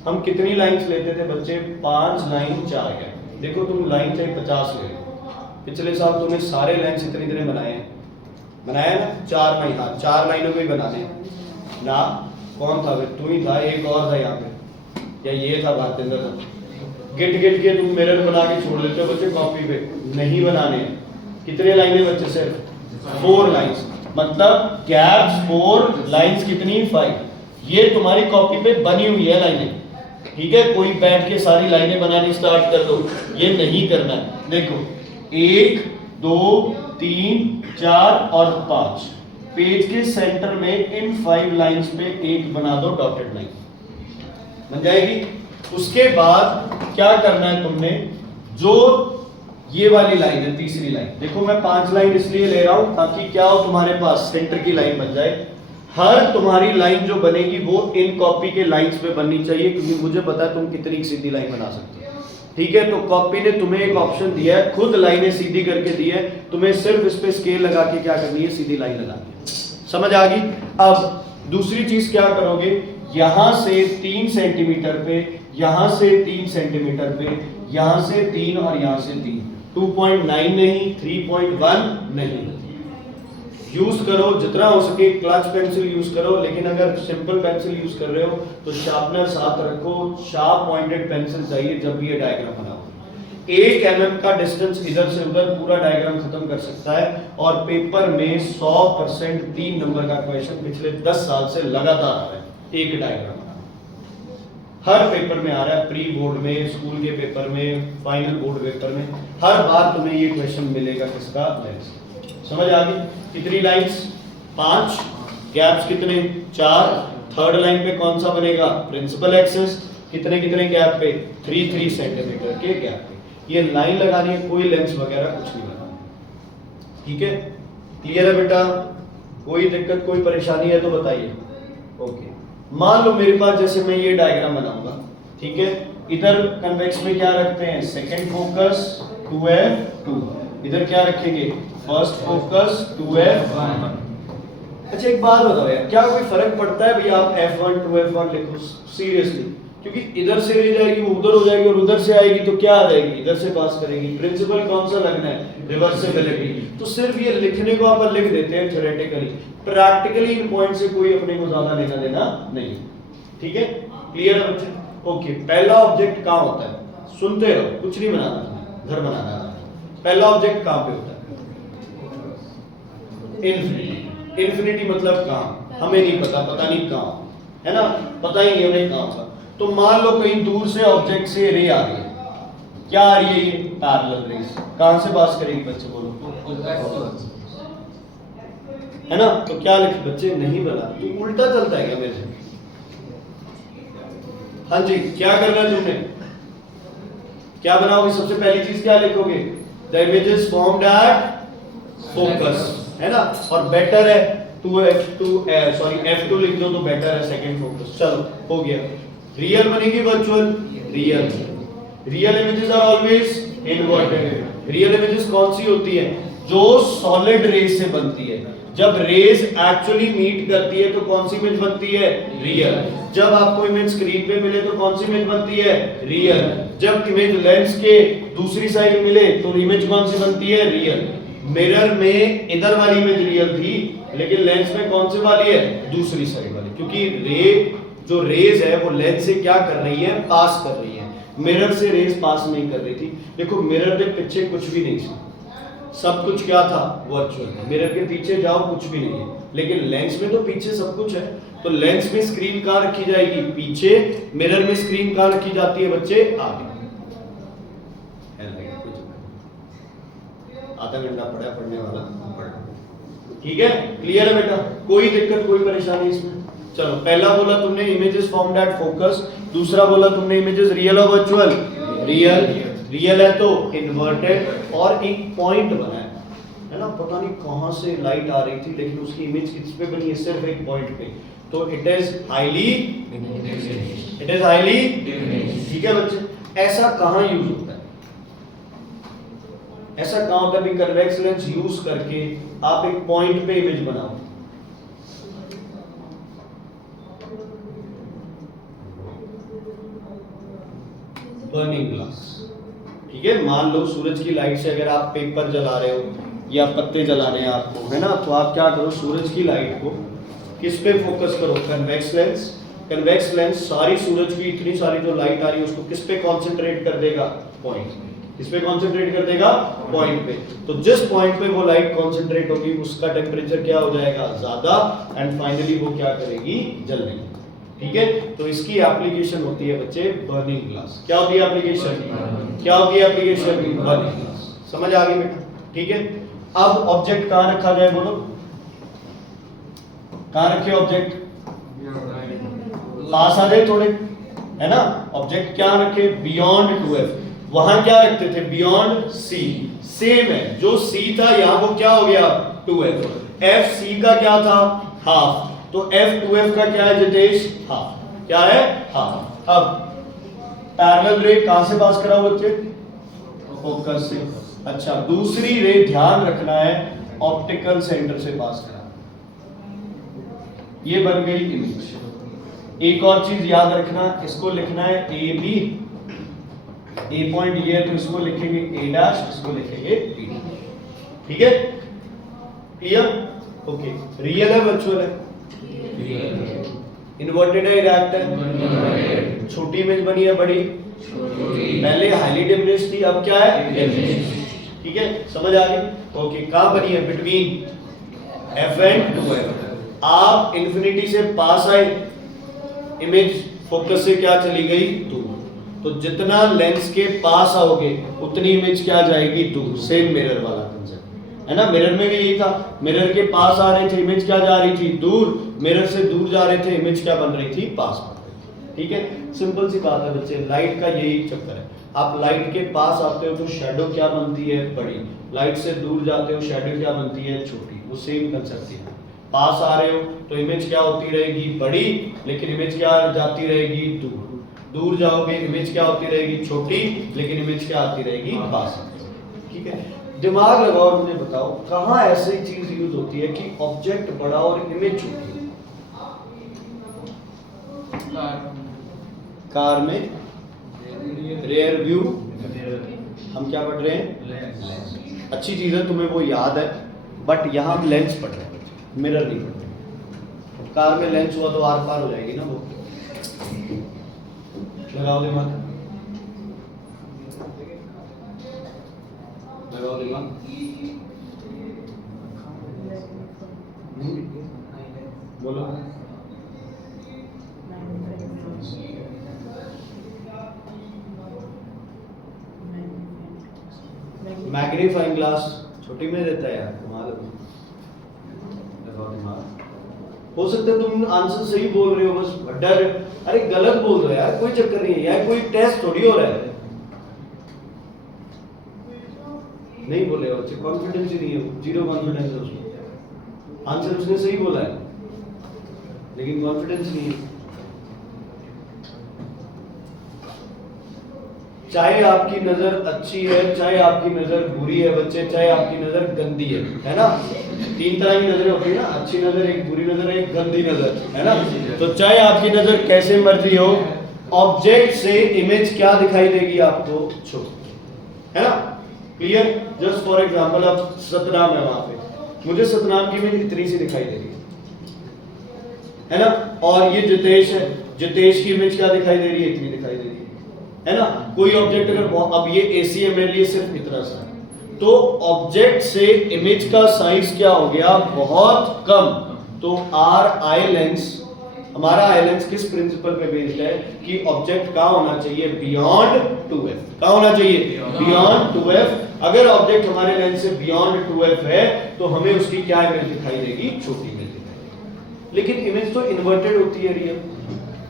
हम कितनी लाइंस लेते थे बच्चे? 5 लाइन 4 गैप। देखो तुम लाइन से 50 ले, पिछले साल तुमने सारे लाइंस इतनी देर बनाए हैं, बनाया ना? 4 लाइन, हाँ 4 लाइनों को ही बनाने ना। कौन था? तू ही था, एक और था यहाँ पे, या ये था भारतेंद्र था। गिट गिट के तुम मिरर बना के छोड़ देते हो बच्चे कॉपी पे, नहीं बनाने। कितने लाइनें बच्चे? सिर्फ 4 लाइंस। मतलब गैप्स 4, लाइंस कितनी? 5। ये तुम्हारी कॉपी पे बनी हुई है लाइनें, ठीक है? कोई बैठ के सारी लाइनें बनानी स्टार्ट कर दो, ये नहीं करना है। देखो 1 2 3 4 और 5, पेज के सेंटर में इन 5 लाइंस पे एक बना दो डॉटेड लाइन, बन जाएगी। उसके बाद क्या करना है तुमने? जो ये वाली लाइन है, तीसरी लाइन, देखो मैं 5 लाइन इसलिए ले रहा हूं ताकि क्या हो, तुम्हारे पास सेंटर की लाइन बन जाए। हर तुम्हारी लाइन जो बनेगी वो इन कॉपी के लाइंस पे बननी चाहिए, क्योंकि मुझे पता है तुम कितनी सीधी लाइन बना सकते हो, ठीक है? तो कॉपी ने तुम्हें एक ऑप्शन दिया है, खुद लाइनें सीधी करके दी है, तुम्हें सिर्फ इस पे स्केल लगा के क्या करनी है? सीधी लाइन लगानी है। समझ आ गई? अब दूसरी चीज क्या करोगे? यहां से 3 सेंटीमीटर पे, यहां से 3 सेंटीमीटर पे, यहां से 3 और यहां से 3, 2.9 नहीं, 3.1 नहीं, यूज करो जितना हो सके। क्लच पेंसिल यूज करो, लेकिन अगर सिंपल पेंसिल यूज कर रहे हो तो शार्पनर साथ रखो, शार्प पॉइंटेड पेंसिल चाहिए जब भी ये डायग्राम बनाओ। 1 mm का डिस्टेंस इधर से उधर पूरा डायग्राम खत्म कर सकता है। और पेपर में 100% 3 नंबर का क्वेश्चन पिछले 10 साल से लगातार आ रहा है, एक डायग्राम हर पेपर में आ रहा है, प्री बोर्ड में, स्कूल के पेपर में, फाइनल बोर्ड पेपर में, हर बार तुम्हें ये क्वेश्चन मिलेगा। किसका? लेंस। समझ आ गई? कितनी लाइंस? 5, गैप्स कितने? 4। थर्ड लाइन पे कौन सा बनेगा? Principal axis. कितने कितने गैप पे? 3 सेंटीमीटर के गैप पे ये लाइन लगानी है, कोई लेंस वगैरह कुछ नहीं लगाना, ठीक है? क्लियर है बेटा? कोई दिक्कत कोई परेशानी है तो बताइए। ओके, मान लो मेरे पास जैसे मैं ये डायग्राम बनाऊंगा, ठीक है? इधर कन्वेक्स में क्या रखते हैं? सेकंड फोकस 2f2, इधर क्या रखेंगे? First focus 2f1। अच्छा एक बात बताओ यार, क्या कोई फर्क पड़ता है भैया आप f1 2f1 लिखो? सीरियसली, क्योंकि इधर से ले जाएगी वो उधर हो जाएगी, और उधर से आएगी तो क्या आ जाएगी? इधर से पास करेगी। प्रिंसिपल कौन सा लगना है? रिवर्सिबिलिटी। तो सिर्फ ये लिखने को आप लिख देते हैं थ्योरेटिकली, प्रैक्टिकली इन पॉइंट से कोई अपने को ज्यादा लेना देना नहीं, ठीक है? क्लियर है बच्चे? ओके, पहला ऑब्जेक्ट कहां होता है? सुनते रहो, कुछ नहीं बनाना तुम्हें, घर बनाना है। पहला ऑब्जेक्ट कहां पे होता है? इन्फिनिटी। इन्फिनिटी मतलब कहां? हमें नहीं पता, पता नहीं कहां है ना, पता ही नहीं उन्हें कहां था। तो मान लो कहीं दूर से ऑब्जेक्ट से रे आ रही है, क्या आ रही है ये पैरेलल रेस, कहां से पास करेगी बच्चे बोलो, है ना। तो क्या लिखे बच्चे, नहीं बना तो उल्टा चलता है क्या मेरे से, हाँ जी क्या करना है तुमने, क्या बनाओगे, सबसे पहली चीज क्या लिखोगे, the image is formed at focus, है ना, और बेटर है F2 लिख दो तो बेटर है सेकंड फोकस। चलो हो गया, रियल बनेगी virtual, real images are always inverted. Real images कौन सी होती है, जो सॉलिड रेज से बनती है। जब रेज एक्चुअली मीट करती है तो कौन सी इमेज बनती है, रियल। जब आपको इमेज स्क्रीन पे मिले तो कौन सी इमेज बनती है, रियल। जब इमेज लेंस के दूसरी साइड मिले तो इमेज कौन सी बनती है, रियल। मिरर में इधर वाली इमेज रियल थी, लेकिन लेंस में कौन सी वाली है, दूसरी साइड वाली, क्योंकि जो रेज है वो लेंस से क्या कर रही है, पास कर रही है, मिरर से रेज पास नहीं कर रही थी। देखो मिरर के पीछे कुछ भी नहीं था, सब कुछ क्या था, वर्चुअल। मिरर के पीछे जाओ कुछ भी नहीं है, लेकिन लेंस में तो पीछे सब कुछ है। तो लेंस में स्क्रीन कहां रखी जाएगी, पीछे। मिरर में स्क्रीन कहां रखी जाती है बच्चे, आगे। आधा घंटा पढ़ा पढ़ने वाला, ठीक है, क्लियर है बेटा, कोई दिक्कत कोई परेशानी इसमें। चलो पहला बोला तुमने इमेजेस फॉर्म्ड एट फोकस, दूसरा बोला तुमने इमेजेस रियल और वर्चुअल, रियल है तो इन्वर्टेड, और एक पॉइंट बना है ना, पता नहीं कहां से लाइट आ रही थी, लेकिन उसकी इमेज किस पे बनी है, सिर्फ एक पॉइंट पे, तो इट इज हाईली, ठीक है बच्चे। ऐसा कहां यूज होता है, ऐसा कहां होता है, कन्वेक्स लेंस यूज करके आप एक पॉइंट पे इमेज बनाओ। बर्निंग ग्लास, ठीक है, मान लो सूरज की लाइट से अगर आप पेपर जला रहे हो या पत्ते जला रहे हैं आपको, है ना, तो आप क्या करो, सूरज की लाइट को किस पे फोकस करो, कन्वेक्स लेंस। कन्वेक्स लेंस सारी सूरज की इतनी सारी जो लाइट आ रही है उसको किस पे कंसंट्रेट कर देगा, पॉइंट। किस पे कंसंट्रेट कर देगा, पॉइंट पे। तो जिस पॉइंट पे वो लाइट कंसंट्रेट होगी उसका टेम्परेचर क्या हो जाएगा, ज्यादा, एंड फाइनली वो क्या करेगी, जलेगी। ठीक है, तो इसकी एप्लीकेशन होती है बच्चे बर्निंग ग्लास। क्या होती है एप्लीकेशन, क्या होती है एप्लीकेशन, बर्निंग ग्लास। समझ आ गई बेटा, ठीक है। अब ऑब्जेक्ट कहां रखा जाए बोलो, कहां रखे ऑब्जेक्ट, पास आ जाए थोड़े, है ना। ऑब्जेक्ट क्या रखे, बियॉन्ड 2f। वहां क्या रखते थे, बियॉन्ड c। सेम है, जो c था यहां वो क्या हो गया, 2f। f c का क्या था, हाफ, तो f 2f का क्या है जितेश, हाफ। क्या है, हाफ। अब पैरेलल रे कहां से पास करा बच्चे, फोकस से। अच्छा, दूसरी रे ध्यान रखना है ऑप्टिकल सेंटर से पास करा, ये बन गई इमेज। एक और चीज याद रखना, इसको लिखना है ए बी, ए पॉइंट ये है तो इसको लिखेंगे ए डैश, इसको लिखेंगे बी। ठीक है, क्लियर, ओके। रियल है वर्चुअल है, इन्वर्टेड है इरेक्ट है, छोटी इमेज बनी है बड़ी, पहले हाईली डिमिनिश्ड थी अब क्या है, ठीक है, समझ आ गई, ओके। कहां बनी है, बिटवीन f एंड 2f। आप इंफिनिटी से पास आए, इमेज फोकस से क्या चली गई, दूर। तो जितना लेंस के पास आओगे उतनी इमेज क्या जाएगी, दूर। सेम मिरर वाला कंसेप्ट है ना, मिरर में भी यही था, मिरर के पास आ रहे थे इमेज क्या जा रही थी, दूर। मिरर से दूर जा रहे थे इमेज क्या बन रही थी, पास बन रही थी। ठीक है, सिंपल सी बात है बच्चे, लाइट का यही चक्कर है। आप लाइट के पास आते हो तो शैडो क्या बनती है, बड़ी। लाइट से दूर जाते हो शैडो क्या बनती है, छोटी। वो सेम कंसेप्ट है। पास आ रहे हो तो इमेज क्या होती रहेगी, बड़ी, लेकिन इमेज क्या जाती रहेगी, दूर। दूर जाओगे इमेज क्या होती रहेगी, छोटी, लेकिन इमेज क्या आती रहेगी, पास। ठीक है, दिमाग लगाओ और मुझे बताओ कहां ऐसी चीज यूज होती है कि ऑब्जेक्ट बड़ा और इमेज छोटी। कार में रेयर व्यू, हम क्या पढ़ रहे हैं, अच्छी चीज है, तुम्हें वो याद है, बट यहां हम लेंस पढ़ रहे हैं, मिरर नहीं पढ़ रहे। कार में लेंस हुआ तो आर पार हो जाएगी ना वो, लगाओ दिमाग, लगाओ दिमाग। बोलो, मैग्नीफाइंग ग्लास छोटी में देता है यार, कमाल है। हो सकता है तुम आंसर सही बोल रहे हो, बस डर, अरे गलत बोल रहे हो यार, कोई चक्कर नहीं है यार, कोई टेस्ट थोड़ी हो रहा है। नहीं बोले बच्चे, कॉन्फिडेंस ही नहीं है, जीरो कॉन्फिडेंस है उसमें। आंसर उसने सही बोला है लेकिन कॉन्फिडेंस नहीं है। चाहे आपकी नजर अच्छी है, चाहे आपकी नजर बुरी है बच्चे, चाहे आपकी नजर गंदी है ना, तीन तरह की नजरें होती है ना, अच्छी नजर, एक बुरी नजर, एक गंदी नजर, है ना। तो चाहे आपकी नजर कैसे मर्जी हो, ऑब्जेक्ट से इमेज क्या दिखाई देगी आपको, छोटी, है ना। क्लियर। जस्ट फॉर एग्जांपल, अब सतनाम है, वहां पे मुझे सतनाम की इमेज इतनी सी दिखाई दे रही है ना, और ये जितेश है, जितेश की इमेज क्या दिखाई दे रही है, इतनी दिखाई दे रही है ना। कोई ऑब्जेक्ट अगर, अब ये एसी है मेरे लिए सिर्फ इतना सा, तो ऑब्जेक्ट से इमेज का साइज क्या हो गया, बहुत कम। तो आर आई लेंस, हमारा आई लेंस किस प्रिंसिपल पे बेस्ड है कि ऑब्जेक्ट कहां होना चाहिए, बियॉन्ड 2f। कहां होना चाहिए, बियॉन्ड 2f। अगर ऑब्जेक्ट हमारे लेंस से बियॉन्ड 2f है तो हमें उसकी क्या इमेज दिखाई देगी, छोटी इमेज दिखाई देगी। लेकिन इमेज तो इन्वर्टेड होती है रियल,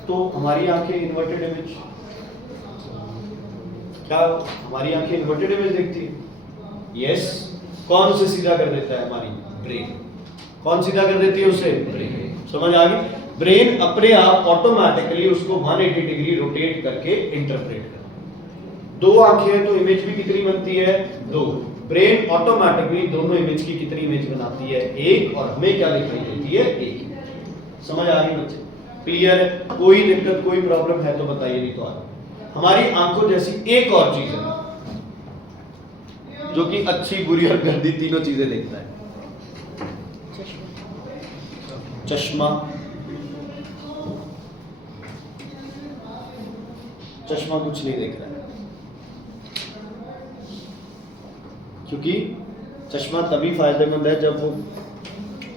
तो हमारी आंखें इन्वर्टेड इमेज, क्या हमारी आंखें इन्वर्टेड इमेज देखती है? यस। कौन उसे सीधा कर देता है, हमारी ब्रेन। कौन सीधा कर देती है उसे, ब्रेन। समझ आ गई। ब्रेन अपने आप ऑटोमेटिकली उसको 180 डिग्री रोटेट करके इंटरप्रेट करता है। दो आंखें हैं तो इमेज भी कितनी बनती है, दो। ब्रेन ऑटोमेटिकली दोनों इमेज की कितनी इमेज बनाती है, एक, और हमें क्या दिखाई देती है, एक। समझ आ गई बच्चे, क्लियर है। कोई दिक्कत, कोई प्रॉब्लम है तो बताइए, नहीं तो आ। हमारी आंखों जैसी एक और चीज है जो कि अच्छी, बुरी और गंदी तीनों चीजें देखता है, चश्मा। चश्मा कुछ नहीं देख रहा है क्योंकि चश्मा तभी फायदेमंद है जब वो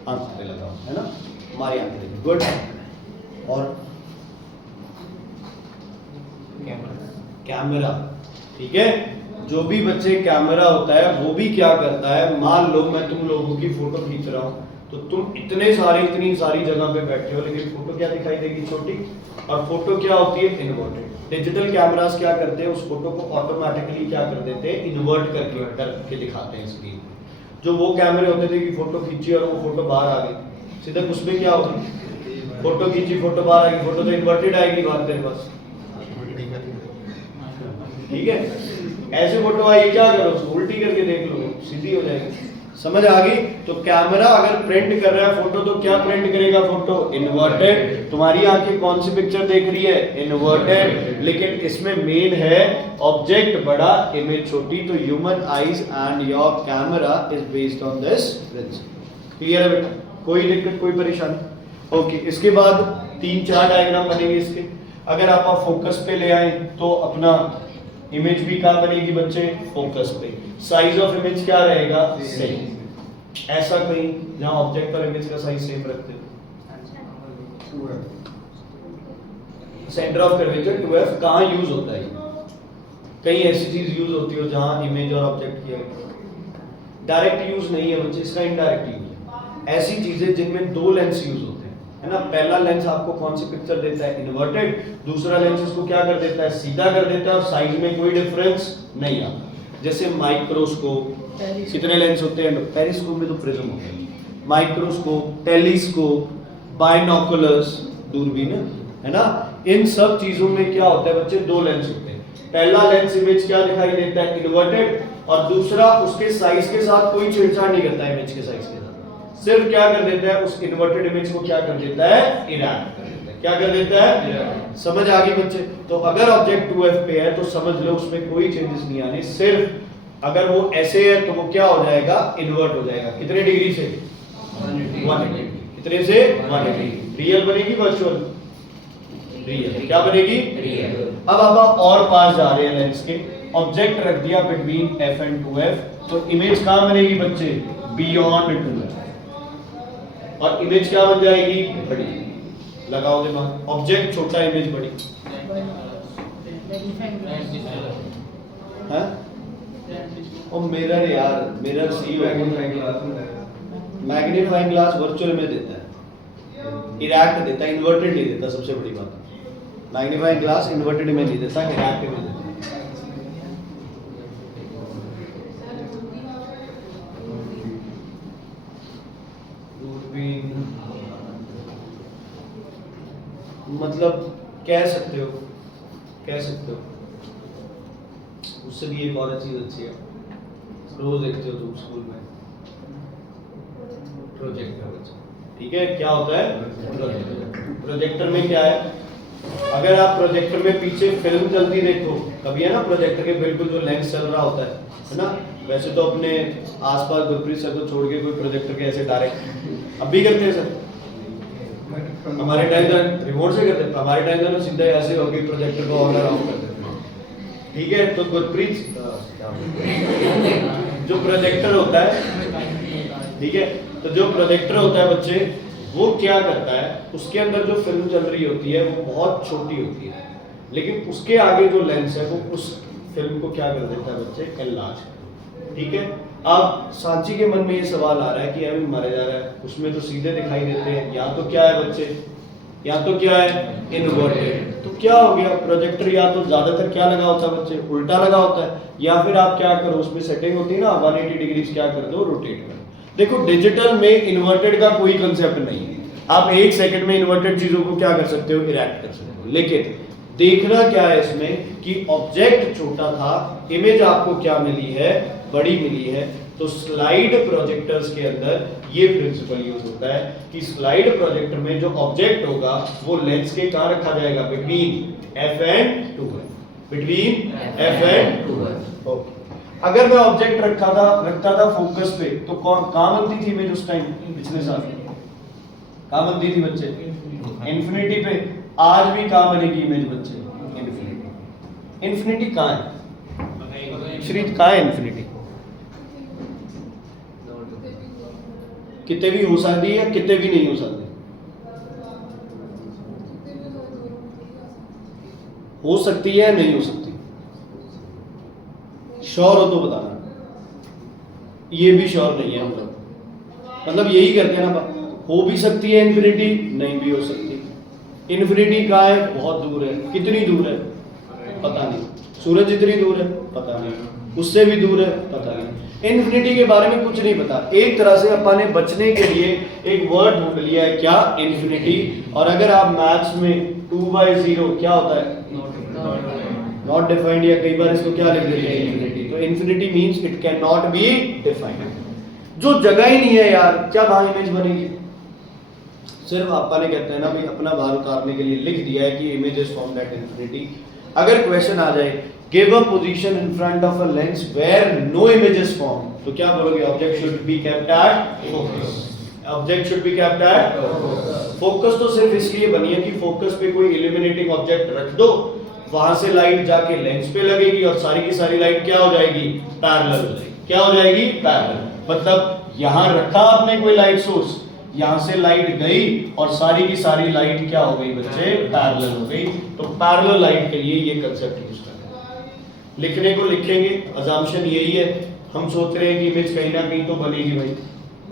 आंख पे लगा हो, है ना, हमारी आंखें। गुड। और कैमरा, ठीक है। जो भी बच्चे कैमरा होता है वो भी क्या करता है, मान लो मैं तुम लोगों की फोटो खींच रहा हूं तो तुम इतनी सारी जगह पे बैठे हो, लेकिन फोटो क्या दिखाई देगी, छोटी। और फोटो क्या होती है, इन्वर्टेड। डिजिटल कैमरास क्या करते हैं, उस फोटो को ऑटोमेटिकली क्या कर देते हैं, इन्वर्ट करके दिखाते हैं स्क्रीन। जो वो कैमरे होते थे कि फोटो खींची और वो फोटो बाहर आ गई, सीधा उसमें क्या होगा, फोटो खींची, फोटो बाहर आ गई, फोटो तो इन्वर्टेड आएगी बात तेरे पास, ठीक है। ऐसे फोटो आई, क्या करो, उसको उल्टी करके देख लो, सीधी हो जाएगी। समझ आ गई। तो कैमरा अगर प्रिंट कर रहा है फोटो तो क्या प्रिंट करेगा, फोटो इन्वर्टेड। तुम्हारी आंखें कौन सी पिक्चर देख रही है, इन्वर्टेड। लेकिन इसमें मेन है ऑब्जेक्ट बड़ा, इमेज छोटी। तो human eyes and your camera is based on this principle. Clear है बेटा, कोई दिक्कत, कोई परेशानी। ओके, इसके बाद 3-4 डायग्राम बनेंगे इसके। अगर आप फोकस पे ले आए तो अपना इमेज भी कहाँ बनेगी बच्चे, फोकस पे। साइज ऑफ इमेज क्या रहेगा, सेम। ऐसा कहीं जहां ऑब्जेक्ट और इमेज का साइज सेम रखते हो। सेंटर ऑफ कर्वेचर 2f कहां यूज होता है, कहीं ऐसी चीज यूज होती हो जहां इमेज और ऑब्जेक्ट की डायरेक्ट यूज नहीं है बच्चे, इसका इनडायरेक्ट यूज है। ऐसी चीजें जिनमें दो लेंस यूज होते हैं, है ना। पहला लेंस आपको कौन सी पिक्चर देता है, इन्वर्टेड। दूसरा लेंस इसको क्या कर देता है, सीधा कर देता है, और साइज में कोई डिफरेंस नहीं आता। जैसे माइक्रोस्कोप, कितने लेंस होते हैं, पेरिस्कोप में तो प्रिज्म होता है, माइक्रोस्कोप, टेलीस्कोप, बाइनोकुलर्स, दूरबीन, है ना। इन सब चीजों में क्या होता है बच्चे, दो लेंस होते हैं। पहला लेंस इमेज क्या दिखाई देता है, इन्वर्टेड, और दूसरा उसके साइज के साथ कोई छेड़छाड़ नहीं करता है, इमेज के साइज के साथ। सिर्फ क्या कर देता है, उस इन्वर्टेड इमेज को क्या कर देता है, इरैक्ट कर देता है। क्या कर देता है, समझ आ गई बच्चे। तो अगर ऑब्जेक्ट 2f पे है तो समझ लो उसमें कोई चेंजेस नहीं आने, सिर्फ अगर वो ऐसे है तो वो क्या हो जाएगा, इन्वर्ट हो जाएगा। कितने डिग्री से, 180। कितने से, 180। रियल बनेगी, वर्चुअल, रियल। क्या बनेगी, रियल। अब आप और पास जा रहे हैं लेंस के, ऑब्जेक्ट रख दिया बिटवीन f एंड 2f, तो इमेज कहां बनेगी बच्चे, बियॉन्ड 2f, और इमेज क्या बन जाएगी, बड़ी। लगाओ दिमाग। ऑब्जेक्ट छोटा, इमेज बड़ी। हाँ? और मिरर यार, मिरर सी मैग्नीफाइंग ग्लास वर्चुअल में देता है, इरेक्ट देता है, इन्वर्टेड नहीं देता। सबसे बड़ी बात, मैग्नीफाइंग ग्लास इन्वर्टेड में नहीं देता, इरेक्ट में देता है। मतलब कह सकते हो, कह सकते हो। उससे भी एक और चीज अच्छी है, रोज देखते हो तुम स्कूल में प्रोजेक्टर। ठीक है, क्या होता है प्रोजेक्टर? प्रोजेक्टर में क्या है, अगर आप प्रोजेक्टर में पीछे फिल्म चलती देखो कभी, है ना, प्रोजेक्टर के बिल्कुल जो लेंस चल रहा होता है ना। वैसे तो अपने आसपास गुरप्रीत सर को छोड़ के कोई प्रोजेक्टर के ऐसे डायरेक्ट अब भी करते हैं सर। हमारे टाइम तक रिमोट से करते थे, हमारे टाइम तक सीधा ऐसे हो गई प्रोजेक्टर को ऑन ऑफ करते थे। ठीक है, तो गुरप्रीत जो प्रोजेक्टर होता है, ठीक है, तो जो प्रोजेक्टर होता है बच्चे, वो क्या करता है, उसके अंदर जो फिल्म चल रही होती है वो बहुत छोटी होती है, लेकिन उसके आगे जो लेंस है वो उस फिल्म को क्या कर देता है बच्चे, एनलार्ज। ठीक है, अब सांची के मन में ये सवाल आ रहा है कि अभी मारे जा रहा है, उसमें तो सीधे दिखाई देते हैं, या तो क्या है बच्चे, या तो क्या है इन्वर्टेड। तो क्या हो गया, प्रोजेक्टर या तो ज्यादातर क्या लगा होता है बच्चे, उल्टा लगा होता है, या फिर आप क्या करो, उसमें सेटिंग होती है ना 180 डिग्री क्या कर दो, रोटेट कर। देखो डिजिटल में इन्वर्टेड का कोई कंसेप्ट नहीं है, आप एक सेकंड में इन्वर्टेड चीजों को क्या कर सकते हो, इरेक्ट कर सकते हो। लेकिन देखना क्या है इसमें कि ऑब्जेक्ट छोटा था, इमेज आपको क्या मिली है, बड़ी मिली है। तो स्लाइड प्रोजेक्टर्स के अंदर ये प्रिंसिपल यूज होता है कि स्लाइड प्रोजेक्टर में जो ऑब्जेक्ट होगा वो लेंस के कहां रखा जाएगा, between F and 2, between F and 2। Okay, अगर मैं ऑब्जेक्ट रखता था फोकस पे, तो कहां बनती थी इमेज उस टाइम, पिछले साल कहां बनती थी बच्चे, इन्फिनिटी पे। आज भी कहां बनेगी इमेज बच्चे, इन्फिनिटी। इन्फिनिटी कहां है श्रीत, कहां है इन्फिनिटी? कितने भी हो सकती है, कितने भी नहीं हो सकती, हो सकती है नहीं हो सकती, श्योर हो तो बताना। ये भी श्योर नहीं है, मतलब यही करते हैं ना, हो भी सकती है इन्फिनिटी, नहीं भी हो सकती। इन्फिनिटी कहाँ है, बहुत दूर है, कितनी दूर है पता नहीं, सूरज जितनी दूर है पता नहीं, उससे भी दूर है पता नहीं, इन्फिनिटी के बारे में कुछ नहीं पता। एक तरह से अपन ने बचने के लिए एक वर्ड ढूंढ लिया है, क्या, इन्फिनिटी। और अगर आप मैथ्स में 2/0 क्या होता है, नॉट डिफाइंड, या कई बार इसको क्या लिख देते हैं, इन्फिनिटी। तो infinity means it can not be defined. जो जगह ही नहीं है यार, क्या वहां इमेज बनेगी। सिर्फ आपा ने कहते हैं ना भाई, अपना भार उतारने के लिए लिख दिया है कि image is formed at infinity. अगर क्वेश्चन आ जाए give a position in front of a lens where no image is formed, तो क्या बोलोगे, object should be kept at focus. Object should be kept at focus. तो सिर्फ इसलिए बनी है कि फोकस पे कोई इल्यूमिनेटिंग ऑब्जेक्ट रख दो, वहां से लाइट जाके लेंस पे लगेगी और सारी की सारी लाइट क्या हो जाएगी, पैरेलल हो जाएगी। क्या हो जाएगी, पैरेलल। मतलब यहां रखा आपने कोई लाइट सोर्स, यहां से लाइट गई और सारी की सारी लाइट क्या हो गई बच्चे, पैरेलल हो गई। तो पैरेलल लाइट के लिए ये कंसेप्ट यूज करते हैं। लिखने को लिखेंगे, अजम्पशन यही है, हम सोच रहे हैं कि इमेज कहीं ना कहीं तो बनेगी भाई,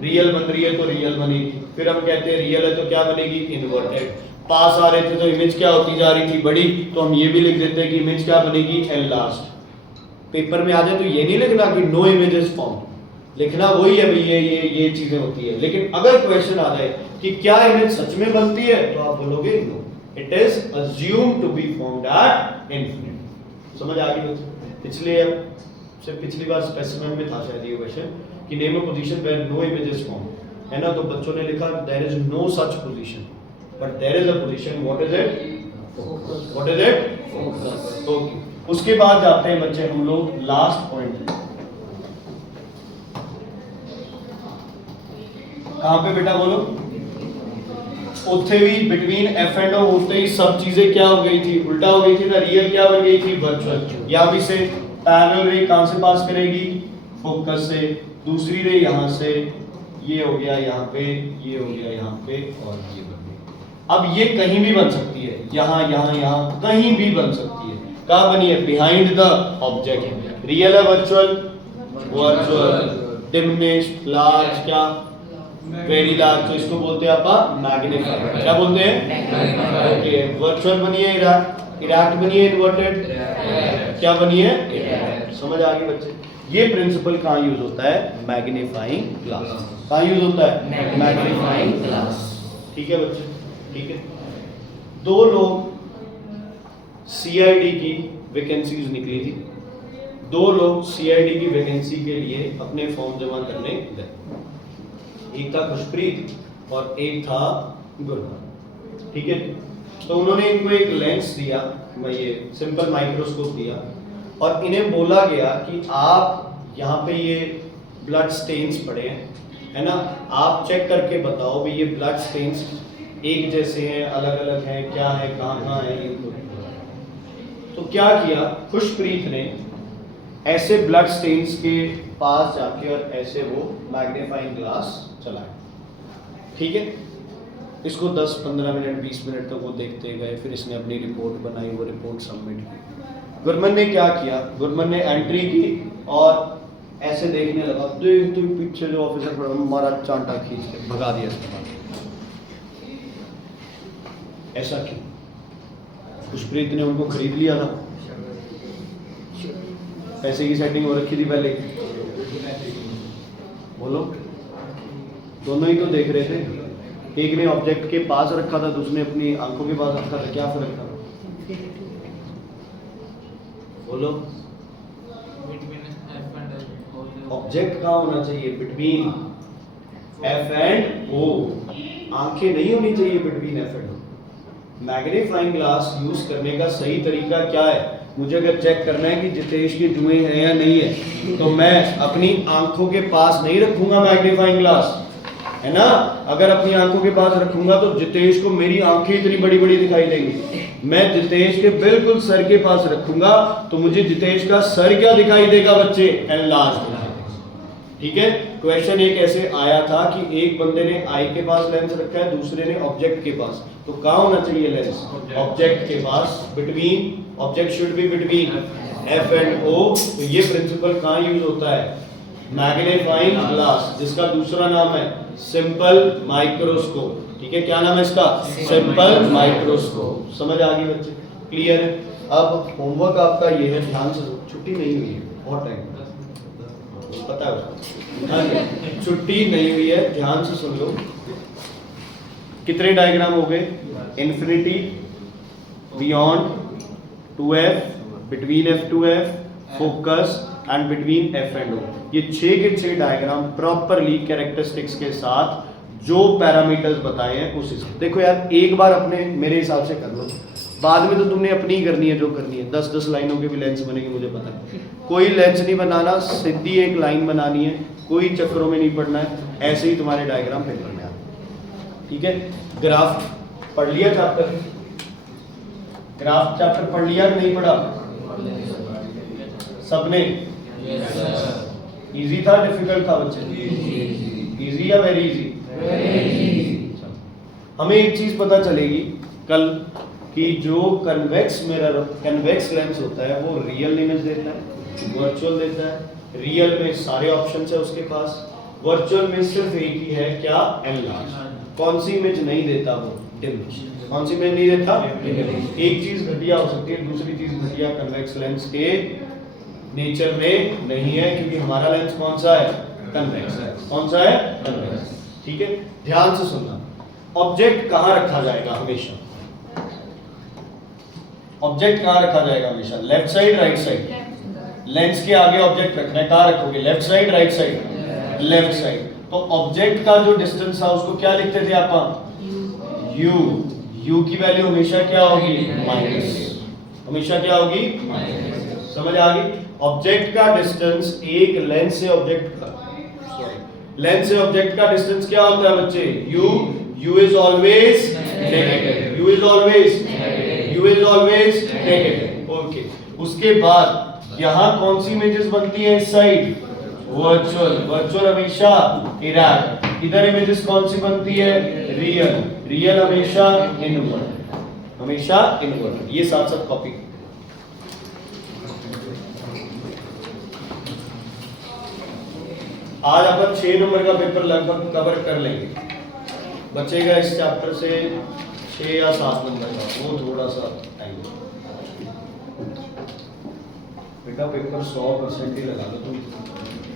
रियल बन रही है तो रियल बनेगी, फिर हम कहते हैं रियल है तो क्या बनेगी, इन्वर्टेड। पास आ रहे थे तो इमेज क्या होती जा रही थी, बड़ी, तो हम ये भी लिख देते हैं कि इमेज क्या बनेगी, एनलार्ज्ड। पेपर में आ जाए तो ये नहीं लिखना कि नो इमेज इज फॉर्म्ड, लिखना वही है भाई, ये चीजें होती है। लेकिन अगर क्वेश्चन आ जाए कि क्या इमेज सच में बनती है, तो आप बोलोगे no, it is assumed to be formed at infinity. समझ आ गई बच्चों। पिछली बार स्पेसिमेन में था शायद ये क्वेश्चन कि name a position where no image is formed, है ना। तो बच्चों ने लिखा there is no such position, but there is a position, what is it, what is it, focus. Okay, उसके बाद जाते हैं बच्चे हम लोग लास्ट पॉइंट। कहां पे बेटा बोलो, उत्थे भी बिटवीन एफ एंड ओ होते ही सब चीजें क्या हो गई थी, उल्टा हो गई थी ना, रियल क्या बन गई थी, वर्चुअल। यहां भी से पैरेलल रे कहां से पास करेगी, फोकस से, दूसरी रे यहां से, ये हो गया यहां पे, ये हो गया यहां पे, और ये बन गई। अब ये कहीं भी बन सकती है, यहाँ यहाँ यहाँ कहीं भी बन सकती है। कहाँ बनी है? Behind the object. रियल है वर्चुअल? वर्चुअल। डिमिनिश्ड, लार्ज, क्या? वेरी लार्ज, तो इसको बोलते हैं आप मैग्नीफाई। क्या बोलते हैं? ओके। वर्चुअल बनी है इरैक्ट, इरैक्ट बनी है इन्वर्टेड, क्या बनी है? इरैक्ट। समझ आ गई बच्चे? ये प्रिंसिपल कहाँ यूज होता है? Magnifying glass. कहाँ यूज होता है? Magnifying glass. ठीक है बच्चे? ठीक है। दो लोग सीआईडी की वैकेंसीज निकली थी, दो लोग सीआईडी की वैकेंसी के लिए अपने फॉर्म जमा करने गए। एक था खुशप्रीत और एक था गुरमान। ठीक है। तो उन्होंने इनको एक लेंस दिया, ये सिंपल माइक्रोस्कोप दिया, और इन्हें बोला गया कि आप यहाँ पे ये ब्लड स्टेन्स पड़े हैं, है ना, आप चेक करके बताओ भी ये ब्लड स्टेन्स एक जैसे हैं, अलग अलग हैं, क्या है, कहाँ कहाँ है ये। तो क्या किया खुशप्रीत ने? ऐसे ब्लड स्टेन्स के पास जाके और ऐसे वो मैग्नीफाइंग ग्लास चलाया। ठीक है। इसको 10-15 मिनट 20 मिनट तक वो देखते गए, फिर इसने अपनी रिपोर्ट बनाई, वो रिपोर्ट सबमिट की। गुरमन ने क्या किया? गुरमन ने एंट्री की और ऐसे देखने लगा, देख तो पीछे जो ऑफिसर खड़ा मारा, चांटा खींच के भगा दिया इसके बाद। ऐसा क्यों? खुशप्रीत ने उनको खरीद लिया था, पैसे की सेटिंग हो रखी थी पहले। बोलो, दोनों ही तो देख रहे थे, एक ने ऑब्जेक्ट के पास रखा था, दूसरे ने अपनी आंखों के पास रखा था, क्या फर्क था? बोलो। ऑब्जेक्ट कहाँ होना चाहिए? Between F and O. आंखें नहीं होनी चाहिए between F and O. Magnifying glass use करने का सही तरीका क्या है? मुझे अगर चेक करना है कि जितेश के जुए हैं या नहीं है, तो मैं अपनी आंखों के पास नहीं रखूंगा मैग्नीफाइंग ग्लास, है ना। अगर अपनी आंखों के पास रखूंगा तो जितेश को मेरी आंखें इतनी बड़ी बड़ी दिखाई देंगी। मैं जितेश के बिल्कुल सर के पास रखूंगा तो मुझे जितेश का सर क्या दिखाई देगा बच्चे? एनलार्ज दिखाई देगा। ठीक है। क्वेश्चन एक ऐसे आया था कि एक बंदे ने आई के पास लेंस रखा है, दूसरे ने ऑब्जेक्ट के पास, तो कहाँ होना चाहिए लेंस? ऑब्जेक्ट के पास। Between, object should be between F and O. तो ये प्रिंसिपल कहाँ यूज होता है? मैग्नीफाइंग ग्लास, जिसका दूसरा नाम है सिंपल माइक्रोस्कोप। ठीक है। क्या नाम है इसका? Simple microscope. समझ आ गई बच्चे? क्लियर है? अब होमवर्क आपका ये है, ध्यान से। छुट्टी नहीं हुई है, बहुत टाइम पता है उसको। छुट्टी नहीं हुई है, ध्यान से सुन लो। कितने डायग्राम हो गए? Infinity, beyond, 2f, between f2f, focus and between f and o। ये 6 के 6 डायग्राम प्रॉपरली कैरेक्टरिस्टिक्स के साथ जो पैरामीटर्स बताए हैं उस हिसाब। देखो यार, एक बार अपने मेरे हिसाब से कर लो, बाद में तो तुमने अपनी ही करनी है जो करनी है। 10-10 लाइनों के भी लेंस बनेंगे, मुझे पता है। कोई लेंस नहीं बनाना, सीधी एक लाइन बनानी है, कोई चक्करों में नहीं पड़ना है। ऐसे ही तुम्हारे डायग्राम पेपर में आते। ठीक है। ग्राफ पढ़ लिया चैप्टर? ग्राफ चैप्टर पढ़ लिया कि नहीं पढ़ा? सबने? इजी था डिफिकल्ट था बच्चे? इजी या वेरी इजी? हमें एक चीज पता चलेगी कल कि जो कन्वेक्स मिरर, कन्वेक्स लेंस होता है वो रियल इमेज देता है, वर्चुअल देता है। रियल में सारे ऑप्शंस है उसके पास, वर्चुअल में सिर्फ एक ही है, क्या? एनलार्ज। कौन सी इमेज नहीं देता वो? डिमिनिश। कौन सी इमेज नहीं देता? एक चीज घटिया हो सकती है, दूसरी चीज घटिया कन्वेक्स लेंस के नेचर में नहीं है, क्योंकि हमारा लेंस कौन सा है? कन्वेक्स है। कौन सा है? कन्वेक्स। ठीक है। ध्यान से सुनना। ऑब्जेक्ट कहां रखा जाएगा हमेशा? ऑब्जेक्ट कहां रखा जाएगा हमेशा? Left side, right side? Lens के आगे ऑब्जेक्ट रखना है, कहां रखोगे? Left side, right side? Left side. तो ऑब्जेक्ट का जो डिस्टेंस था उसको क्या लिखते थे आप? u। u की वैल्यू हमेशा क्या होगी? माइनस। हमेशा क्या होगी? माइनस। समझ आ गई? ऑब्जेक्ट का डिस्टेंस, एक लेंस से ऑब्जेक्ट का, लेंस से ऑब्जेक्ट का डिस्टेंस क्या होता है बच्चे? u। u is always negative. u is always negative. u is always negative. Okay. उसके बाद यहां कौन सी इमेजेस बनती है? इस साइड वर्चुअल। वर्चुअल हमेशा इरैक्ट। इधर इमेजेस कौन सी बनती है? रियल। रियल हमेशा इनवर्ट, हमेशा इनवर्ट। ये साथ साथ कॉपी। आज अपन 6 नंबर का पेपर लगभग कवर कर लेंगे। बचेगा इस चैप्टर से 6 या 7 नंबर का, वो थोड़ा सा टाइम। बेटा पेपर 100% ही लगा लो तुम।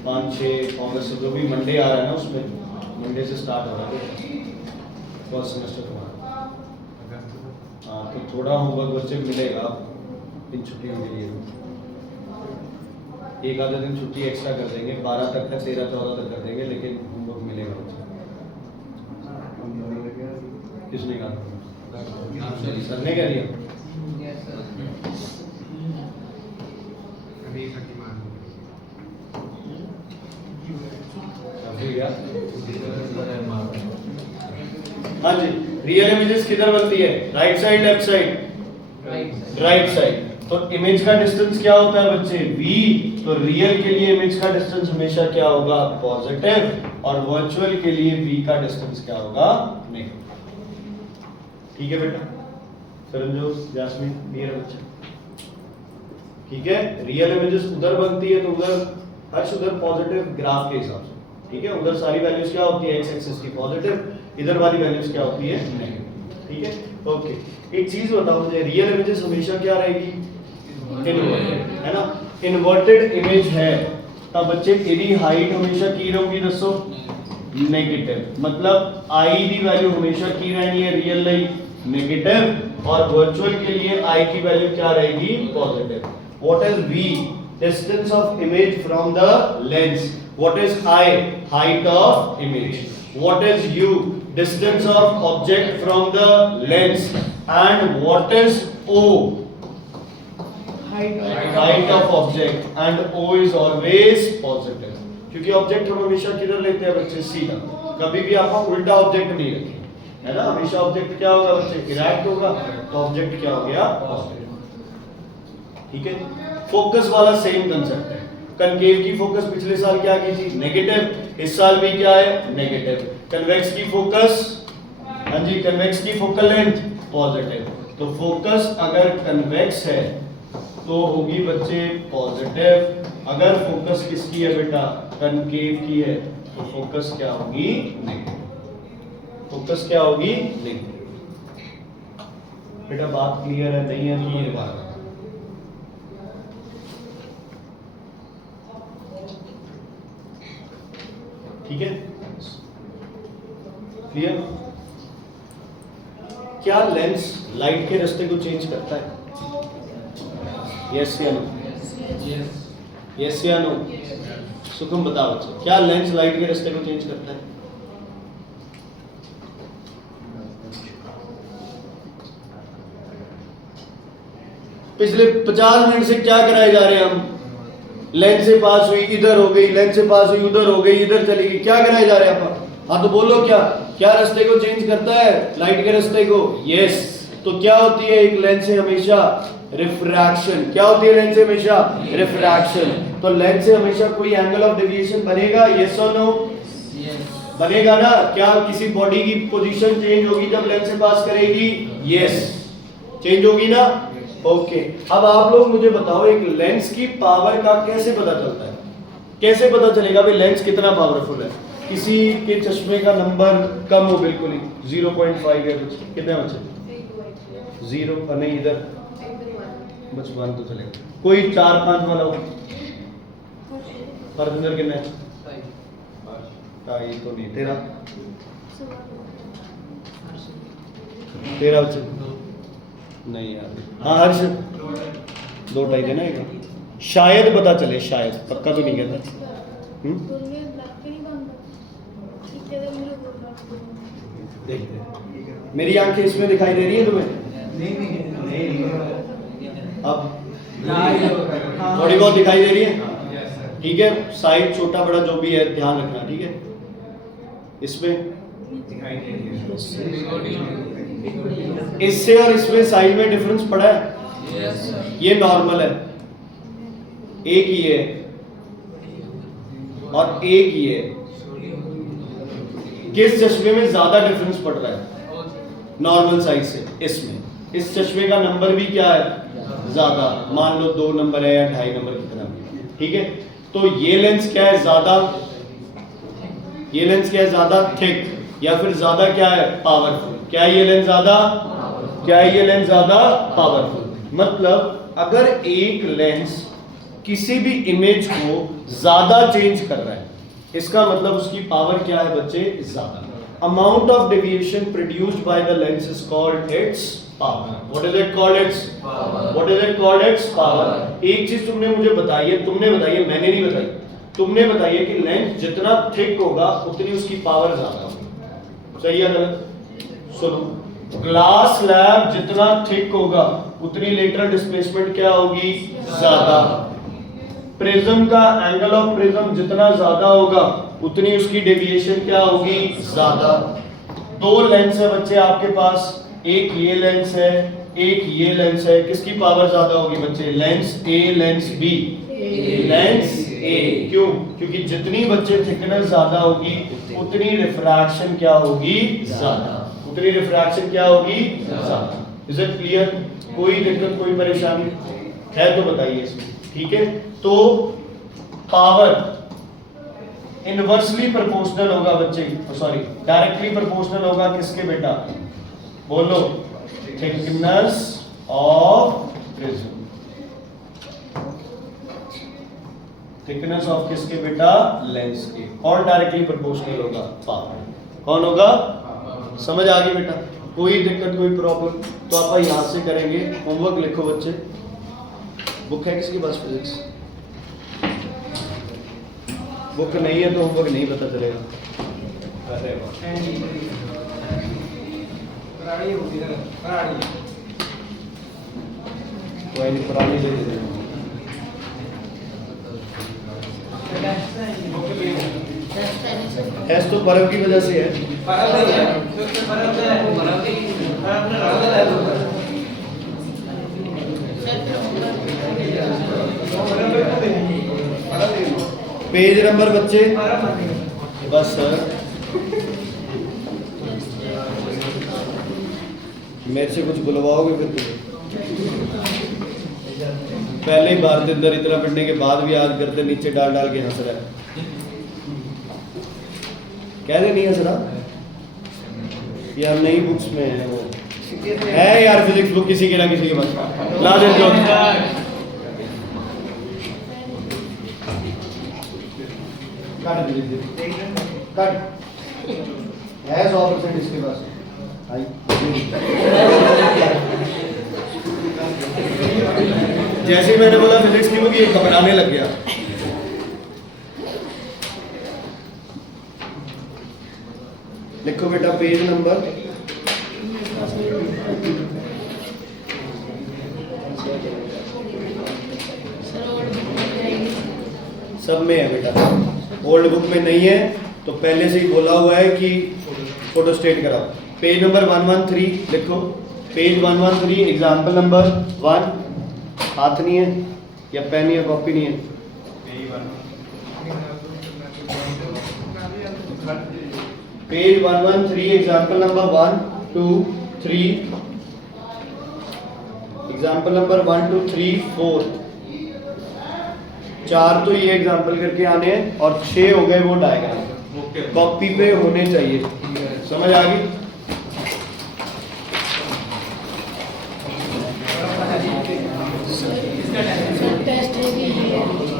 5-6 अगस्त से जो भी मंडे आ रहा है ना, उसमें मंडे से स्टार्ट हो रहा है फर्स्ट सेमेस्टर तुम्हारा। हाँ, तो थोड़ा होमवर्क बच्चे मिलेगा इन छुट्टियों के लिए। एक आधा दिन छुट्टी एक्स्ट्रा कर देंगे, 12 तक का 13-14 तक कर देंगे, लेकिन होमवर्क मिलेगा बच्चे। किसने कहा? सर ने कह दिया। हाँ जी, रियल इमेजेस किधर बनती है? Right side, left side? Right side. तो इमेज का डिस्टेंस क्या होता है बच्चे? v। तो रियल के लिए इमेज का डिस्टेंस हमेशा क्या होगा? पॉजिटिव। और वर्चुअल के लिए v का डिस्टेंस क्या होगा? नेगेटिव। ठीक है बेटा? सरंजोत, जास्मिन, मेरा बच्चा, ठीक है? रियल इमेजेस उधर बनती है तो उधर हर्ष उधर पॉजिटिव ग्राफ के हिसाब से, ठीक है? उधर सारी वैल्यूज क्या होती है? x एक्सिस की पॉजिटिव, इधर वाली वैल्यूज क्या होती है? नेगेटिव। ठीक है? ओके, एक चीज बताओ मुझे, रियल इमेजेस हमेशा क्या रहेगी? इनवर्टेड, है ना? इन्वर्टेड इमेज है तब बच्चे एडी हाइट हमेशा की रहूंगी, दसो नेगेटिव। मतलब आई दी वैल्यू हमेशा की रहनी है रियल लाइफ नेगेटिव, और वर्चुअल के लिए आई की वैल्यू क्या रहेगी? Positive. What is v? Distance of image from the lens. What is i? Height of image. What is u? Distance of object from the lens. And what is o? Height of object. And o is always positive, क्योंकि object हम हमेशा किधर लेते हैं बच्चे? सीधा। कभी भी आप उल्टा ऑब्जेक्ट नहीं रखें, है ना? हमेशा ऑब्जेक्ट क्या होगा बच्चे? इरेक्ट होगा, तो ऑब्जेक्ट क्या हो गया? पॉजिटिव। ठीक है? फोकस वाला सेम कंसेप्ट है। कनकेव की फोकस पिछले साल क्या की थी? नेगेटिव। इस साल भी क्या है? नेगेटिव। कन्वेक्स की फोकस, हाँ जी, कन्वेक्स की फोकल लेंथ पॉजिटिव। तो फोकस अगर कन्वेक्स है तो होगी बच्चे पॉजिटिव। अगर फोकस किसकी है बेटा? कनकेव की है, तो फोकस क्या होगी? नेगेटिव। फोकस क्या होगी? नेगेटिव। बेटा बात क्लियर है? नहीं है तो ये बात, ठीक है? क्लियर? क्या लेंस लाइट के रास्ते को चेंज करता है? यस या नो? यस या नो? सुकुम बता बच्चे, क्या लेंस लाइट के रास्ते को चेंज करता है? पिछले 50 मिनट से क्या कराए जा रहे हैं हम? लेंस से पास हुई, इधर हो गई, लेंस से पास हुई, उधर हो गई, इधर चली गई, क्या कराए जा रहे हैं अपन? हाँ तो बोलो, क्या क्या रास्ते को चेंज करता है? लाइट के रास्ते को। यस। तो क्या होती है एक लेंस से हमेशा? रिफ्रैक्शन। क्या होती है लेंस से हमेशा? रिफ्रैक्शन। तो लेंस से हमेशा कोई एंगल ऑफ डेविएशन बनेगा? यस और नो? बनेगा ना? क्या किसी बॉडी की पोजीशन चेंज होगी जब लेंस से पास करेगी? यस, चेंज होगी ना? ओके, अब आप लोग मुझे बताओ, एक लेंस की पावर का कैसे पता चलता है? कैसे पता चलेगा भाई लेंस कितना पावरफुल है? किसी के चश्मे का नंबर कम हो, बिल्कुल ही 0.5 है, कितने बचे? 0 और नहीं, इधर बस 1 तो चलेगा। कोई 4-5 वाला हो, परमिंदर कितना है? 2.5 तो नहीं। तेरा बचे? नहीं यार। हाँ हर्ष, 2.5 देना है। शायद पता चले, शायद, पक्का तो नहीं कहता। देखते, मेरी आंखें इसमें दिखाई दे रही है तुम्हें? नहीं। अब थोड़ी बहुत दिखाई दे रही है? ठीक है, साइज छोटा बड़ा जो भी है ध्यान रखना, ठीक है? इसमें दिखाई दे रही है, इससे और इसमें साइज में डिफरेंस पड़ा है? ये नॉर्मल है, एक ही है और एक ही है। किस चश्मे में ज्यादा डिफरेंस पड़ रहा है नॉर्मल साइज से? इसमें इस चश्मे का नंबर भी क्या है ज्यादा, मान लो 2 नंबर है या 2.5 नंबर कितना भी, ठीक है। तो ये लेंस क्या है ज्यादा, ये लेंस क्या है ज्यादा थिक या फिर ज्यादा क्या है पावरफुल? क्या ये लेंस ज्यादा, क्या ये लेंस ज्यादा पावरफुल? मतलब अगर एक लेंस किसी भी इमेज को ज्यादा चेंज कर रहा है, इसका मतलब उसकी पावर क्या है बच्चे ज्यादा। Amount of deviation produced by the lens is called its power. What is it called? It's power. What is it called? It's power. एक चीज तुमने मुझे बताई है, तुमने बताई है, मैंने नहीं बताई, तुमने बताई है कि लेंस जितना थिक होगा उतनी उसकी पावर ज्यादा होगी। सही है गलत? सुनो, ग्लास स्लैब जितना थिक होगा उतनी लेटरल डिस्प्लेसमेंट क्या होगी ज्यादा। प्रिज्म का एंगल ऑफ प्रिज्म जितना ज्यादा होगा उतनी उसकी डेविएशन क्या होगी ज्यादा। 2 लेंस है बच्चे आपके पास, एक ये लेंस है, एक ये लेंस है, किसकी पावर ज्यादा होगी बच्चे? लेंस ए, लेंस बी। लेंस ए, क्यों? क्योंकि जितनी बच्चे थिकनेस ज्यादा होगी उतनी रिफ्रैक्शन क्या होगी ज्यादा, उतनी रिफ्रैक्शन क्या होगी ज्यादा। Is it clear? कोई दिक्कत, कोई परेशानी है तो बताइए इसमें, ठीक है। तो पावर इनवर्सली प्रोपोर्शनल होगा बच्चे, सॉरी डायरेक्टली प्रोपोर्शनल होगा किसके बेटा? बोलो, thickness of prism. Thickness of किसके बेटा? लेंस के। कौन डायरेक्टली प्रोपोर्शनल होगा? पावर। कौन होगा? समझ आ गई बेटा? कोई दिक्कत, कोई प्रॉब्लम? तो आप यहां से करेंगे। होमवर्क लिखो बच्चे। बुक है किसके पास फिजिक्स? बुक नहीं है तो होमवर्क नहीं पता चलेगा। अरे कोई नहीं, पुरानी दे दे। टेस्ट तो पर्व की वजह से है। पेज नंबर बच्चे बस सर, मेरे से कुछ बुलवाओगे फिर तुम? पहले ही बार अंदर इतना पढ़ने के बाद भी याद करते, नीचे डाल डाल के हंस रहा है। कह दे नहीं हंस रहा यार, नई बुक्स में है वो है यार, फिजिक्स बुक किसी के ना किसी के पास ला दे जो। कट है 100% इसके पास। जैसे मैंने बोला फिजिक्स की बुक, ये घबराने लग गया। लिखो बेटा पेज नंबर सब में है बेटा, ओल्ड बुक में नहीं है तो पहले से ही बोला हुआ है कि फोटो स्टेट कराओ। पेज नंबर 113 लिखो, पेज 113 एग्जाम्पल नंबर 1। हाथ नहीं है या पेन या कॉपी नहीं है? Page 113 example number 1 2 3, example number 1 2 3 4, 4 तो ये एग्जाम्पल करके आने हैं और 6 हो गए वो डायग्राम। कॉपी पे होने चाहिए। समझ आ गई?